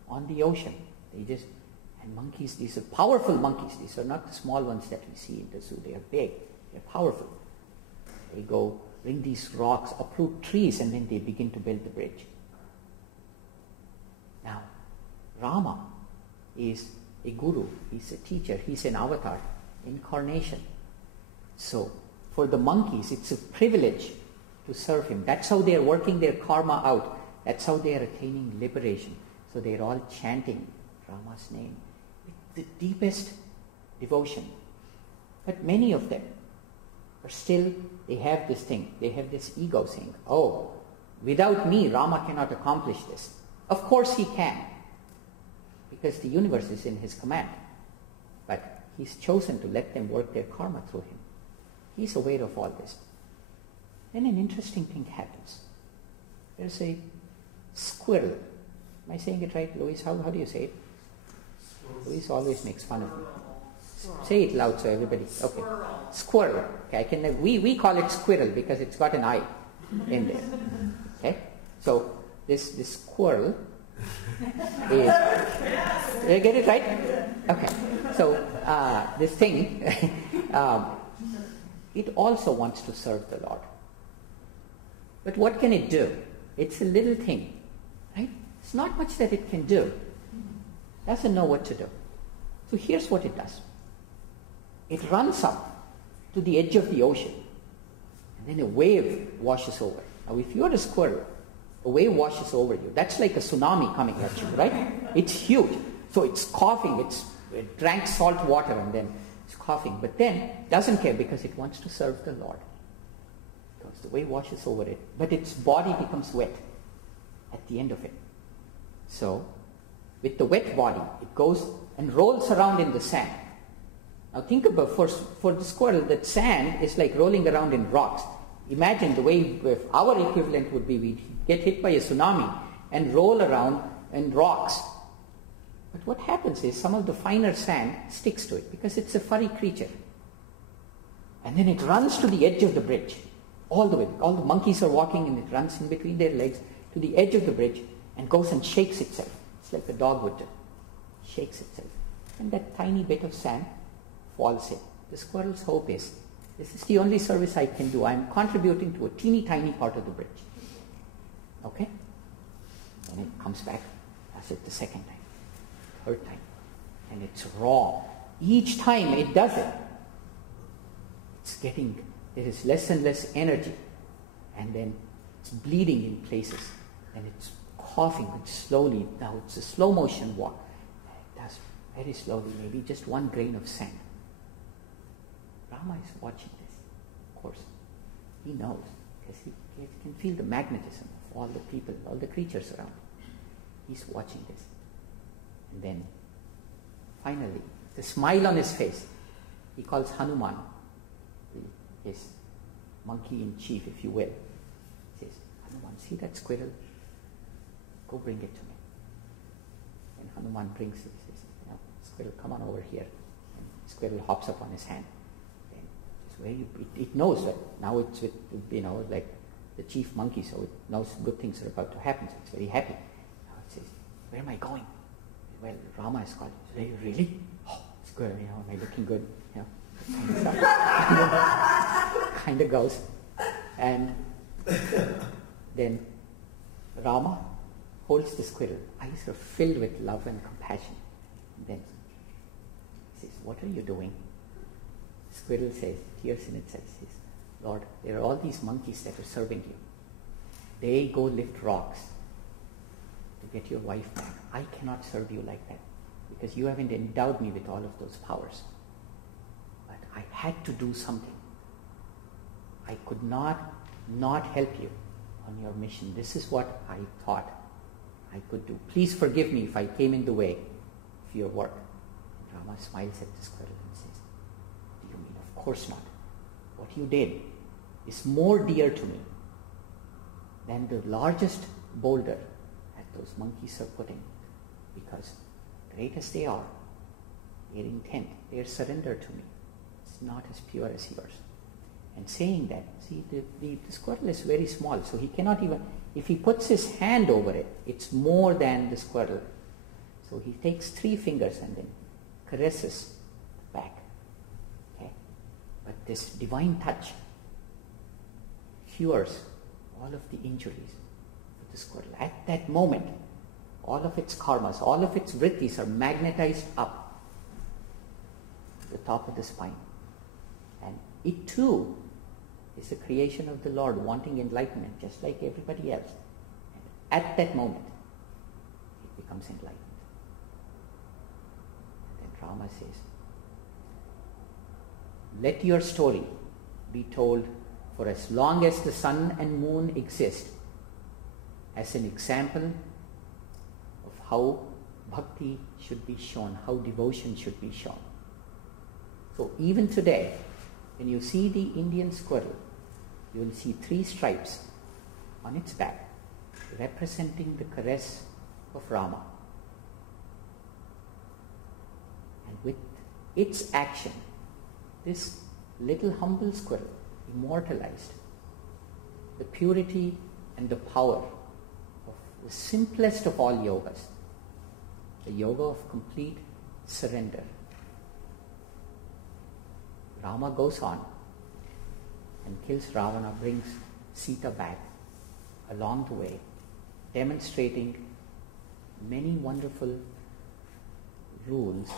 on the ocean. And monkeys, these are powerful monkeys. These are not the small ones that we see in the zoo. They are big. They are powerful. They go bring these rocks, uproot trees, and then they begin to build the bridge. Now, Rama is a guru. He's a teacher. He's an avatar, incarnation. So, for the monkeys, it's a privilege to serve him. That's how they are working their karma out. That's how they are attaining liberation. So they're all chanting Rama's name with the deepest devotion. But many of them are still, they have this thing, they have this ego saying, oh, without me, Rama cannot accomplish this. Of course he can, because the universe is in his command. But he's chosen to let them work their karma through him. He's aware of all this. Then an interesting thing happens. There's a squirrel. Am I saying it right, Louis? How do you say it? Louis always makes fun of me. Say it loud so everybody. Okay. Squirrel. Okay, we call it squirrel because it's got an eye in there. Okay? So this squirrel is, did I get it right? Okay. So this thing, it also wants to serve the Lord. But what can it do? It's a little thing, right? It's not much that it can do. It doesn't know what to do. So here's what it does. It runs up to the edge of the ocean, and then a wave washes over. Now if you're a squirrel, a wave washes over you. That's like a tsunami coming at you, right? It's huge. So it's coughing, it drank salt water and then it's coughing. But then doesn't care because it wants to serve the Lord. Because the wave washes over it. But its body becomes wet at the end of it. So with the wet body, it goes and rolls around in the sand. Now think about, for the squirrel, that sand is like rolling around in rocks. Imagine the way our equivalent would be, we'd get hit by a tsunami and roll around in rocks. But what happens is some of the finer sand sticks to it because it's a furry creature. And then it runs to the edge of the bridge, all the way. All the monkeys are walking and it runs in between their legs to the edge of the bridge and goes and shakes itself. It's like a dog would do. Shakes itself. And that tiny bit of sand falls in. The squirrel's hope is, this is the only service I can do. I'm contributing to a teeny tiny part of the bridge. Okay? And it comes back, does it the second time, third time. And it's raw. Each time it does it, there is less and less energy. And then it's bleeding in places. And it's coughing slowly. Now it's a slow motion walk. It does very slowly, maybe just one grain of sand. Rama is watching this, of course. He knows, because he can feel the magnetism of all the people, all the creatures around him. He's watching this. And then, finally, the smile on his face, he calls Hanuman, his monkey in chief, if you will. He says, Hanuman, see that squirrel? Go bring it to me. And Hanuman brings it. He says, squirrel, come on over here. And the squirrel hops up on his hand. It knows that now it's with, like the chief monkey, so it knows good things are about to happen, so it's very happy. Now it says, where am I going? Well, Rama is called. Say, really? Oh, it's good, am I looking good? Kind of goes. And then Rama holds the squirrel. Eyes are filled with love and compassion. And then he says, what are you doing? Squirrel says, tears in itself, says, Lord, there are all these monkeys that are serving you. They go lift rocks to get your wife back. I cannot serve you like that because you haven't endowed me with all of those powers. But I had to do something. I could not help you on your mission. This is what I thought I could do. Please forgive me if I came in the way of your work. And Rama smiles at the squirrel and says, of course not. What you did is more dear to me than the largest boulder that those monkeys are putting, because great as they are, their intent, their surrender to me, is not as pure as yours. And saying that, see, the squirrel is very small, so he cannot even, if he puts his hand over it, it's more than the squirrel. So he takes 3 fingers and then caresses the back. But this divine touch cures all of the injuries of the squirrel. At that moment, all of its karmas, all of its vrittis are magnetized up to the top of the spine. And it too is a creation of the Lord, wanting enlightenment just like everybody else. And at that moment, it becomes becomes enlightened. And then Rama says, let your story be told for as long as the sun and moon exist, as an example of how bhakti should be shown, how devotion should be shown. So even today, when you see the Indian squirrel, you will see 3 stripes on its back, representing the caress of Rama. And with its action, this little humble squirrel immortalized the purity and the power of the simplest of all yogas, the yoga of complete surrender. Rama goes on and kills Ravana, brings Sita back along the way, demonstrating many wonderful rules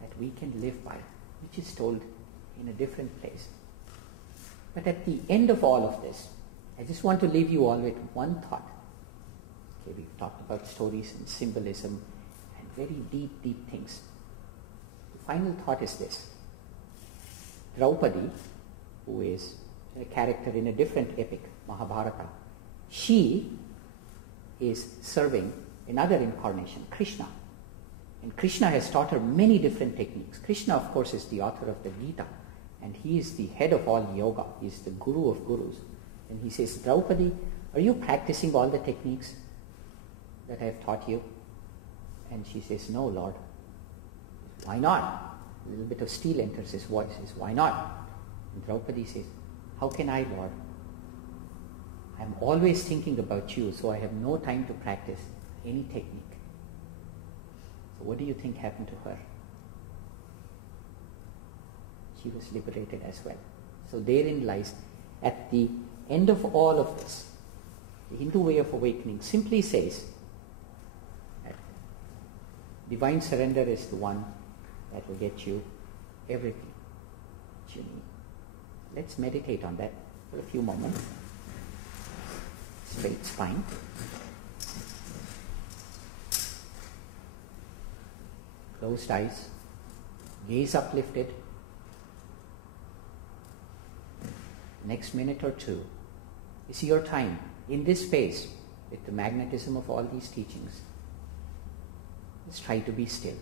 that we can live by, which is told in a different place. But at the end of all of this, I just want to leave you all with one thought. Okay, we've talked about stories and symbolism and very deep, deep things. The final thought is this. Draupadi, who is a character in a different epic, Mahabharata, she is serving another incarnation, Krishna. And Krishna has taught her many different techniques. Krishna, of course, is the author of the Gita, and he is the head of all yoga. He is the guru of gurus. And he says, Draupadi, are you practicing all the techniques that I have taught you? And she says, no, Lord. Why not? A little bit of steel enters his voice. He says, why not? And Draupadi says, how can I, Lord? I'm always thinking about you, so I have no time to practice any technique. So what do you think happened to her? She was liberated as well. So therein lies, at the end of all of this, the Hindu way of awakening simply says that divine surrender is the one that will get you everything that you need. Let's meditate on that for a few moments. Straight spine. Closed eyes. Gaze uplifted. Next minute or two is your time in this space with the magnetism of all these teachings. Let's try to be still.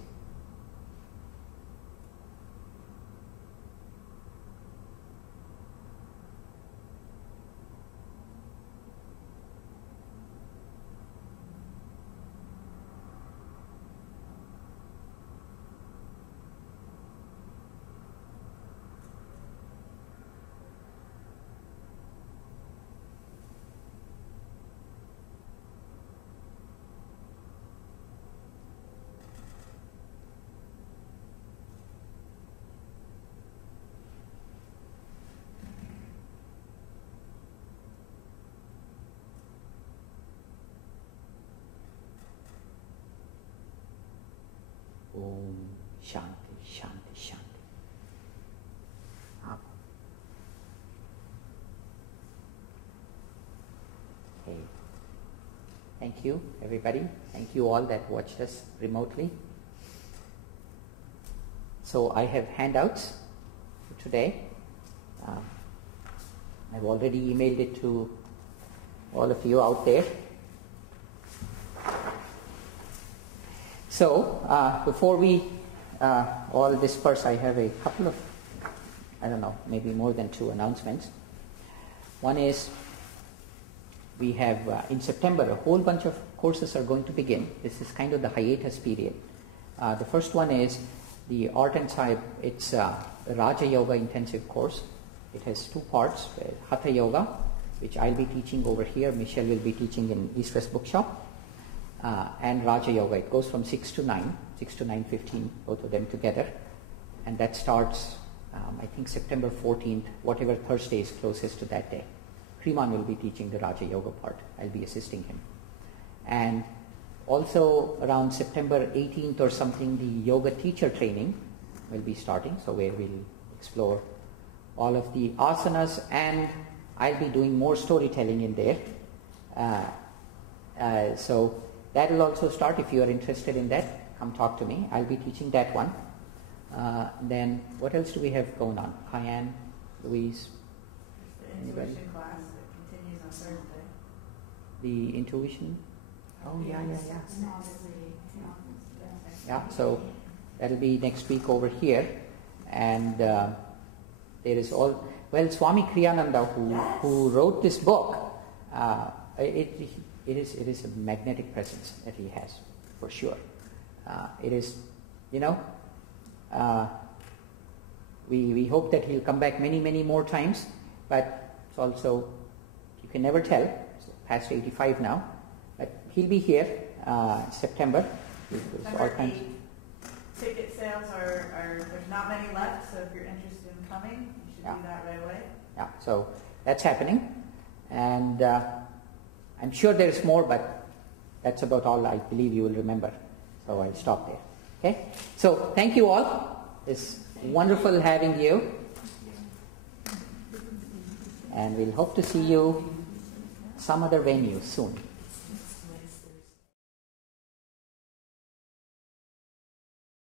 Om Shanti, Shanti, Shanti. Up. Okay. Thank you, everybody. Thank you all that watched us remotely. So I have handouts for today. I've already emailed it to all of you out there. So, before we all disperse, I have a couple of, I don't know, maybe more than 2 announcements. One is, we have, in September, a whole bunch of courses are going to begin. This is kind of the hiatus period. The first one is the Art and Science, it's the Raja Yoga intensive course. It has 2 parts, Hatha Yoga, which I'll be teaching over here. Michelle will be teaching in East West Bookshop. And Raja Yoga. It goes from 6 to 9, 6 to 9:15, both of them together. And that starts, I think, September 14th, whatever Thursday is closest to that day. Kriman will be teaching the Raja Yoga part. I'll be assisting him. And also around September 18th or something, the yoga teacher training will be starting, so where we'll explore all of the asanas, and I'll be doing more storytelling in there. So that will also start. If you are interested in that, come talk to me. I'll be teaching that one. Then what else do we have going on? Cayenne, Louise? The intuition class that continues on Thursday. The intuition? Oh, yeah. Yes. Yeah, so that'll be next week over here. And there is Swami Kriyananda, who wrote this book, it is a magnetic presence that he has, for sure. It is, we hope that he'll come back many, many more times, but it's also, you can never tell. It's past 85 now, but he'll be here September. September 8th. Ticket sales are there's not many left, so if you're interested in coming, you should do that right away. Yeah, so that's happening, and I'm sure there's more, but that's about all I believe you will remember. So I'll stop there. Okay? So thank you all. It's wonderful having you, and we'll hope to see you some other venue soon.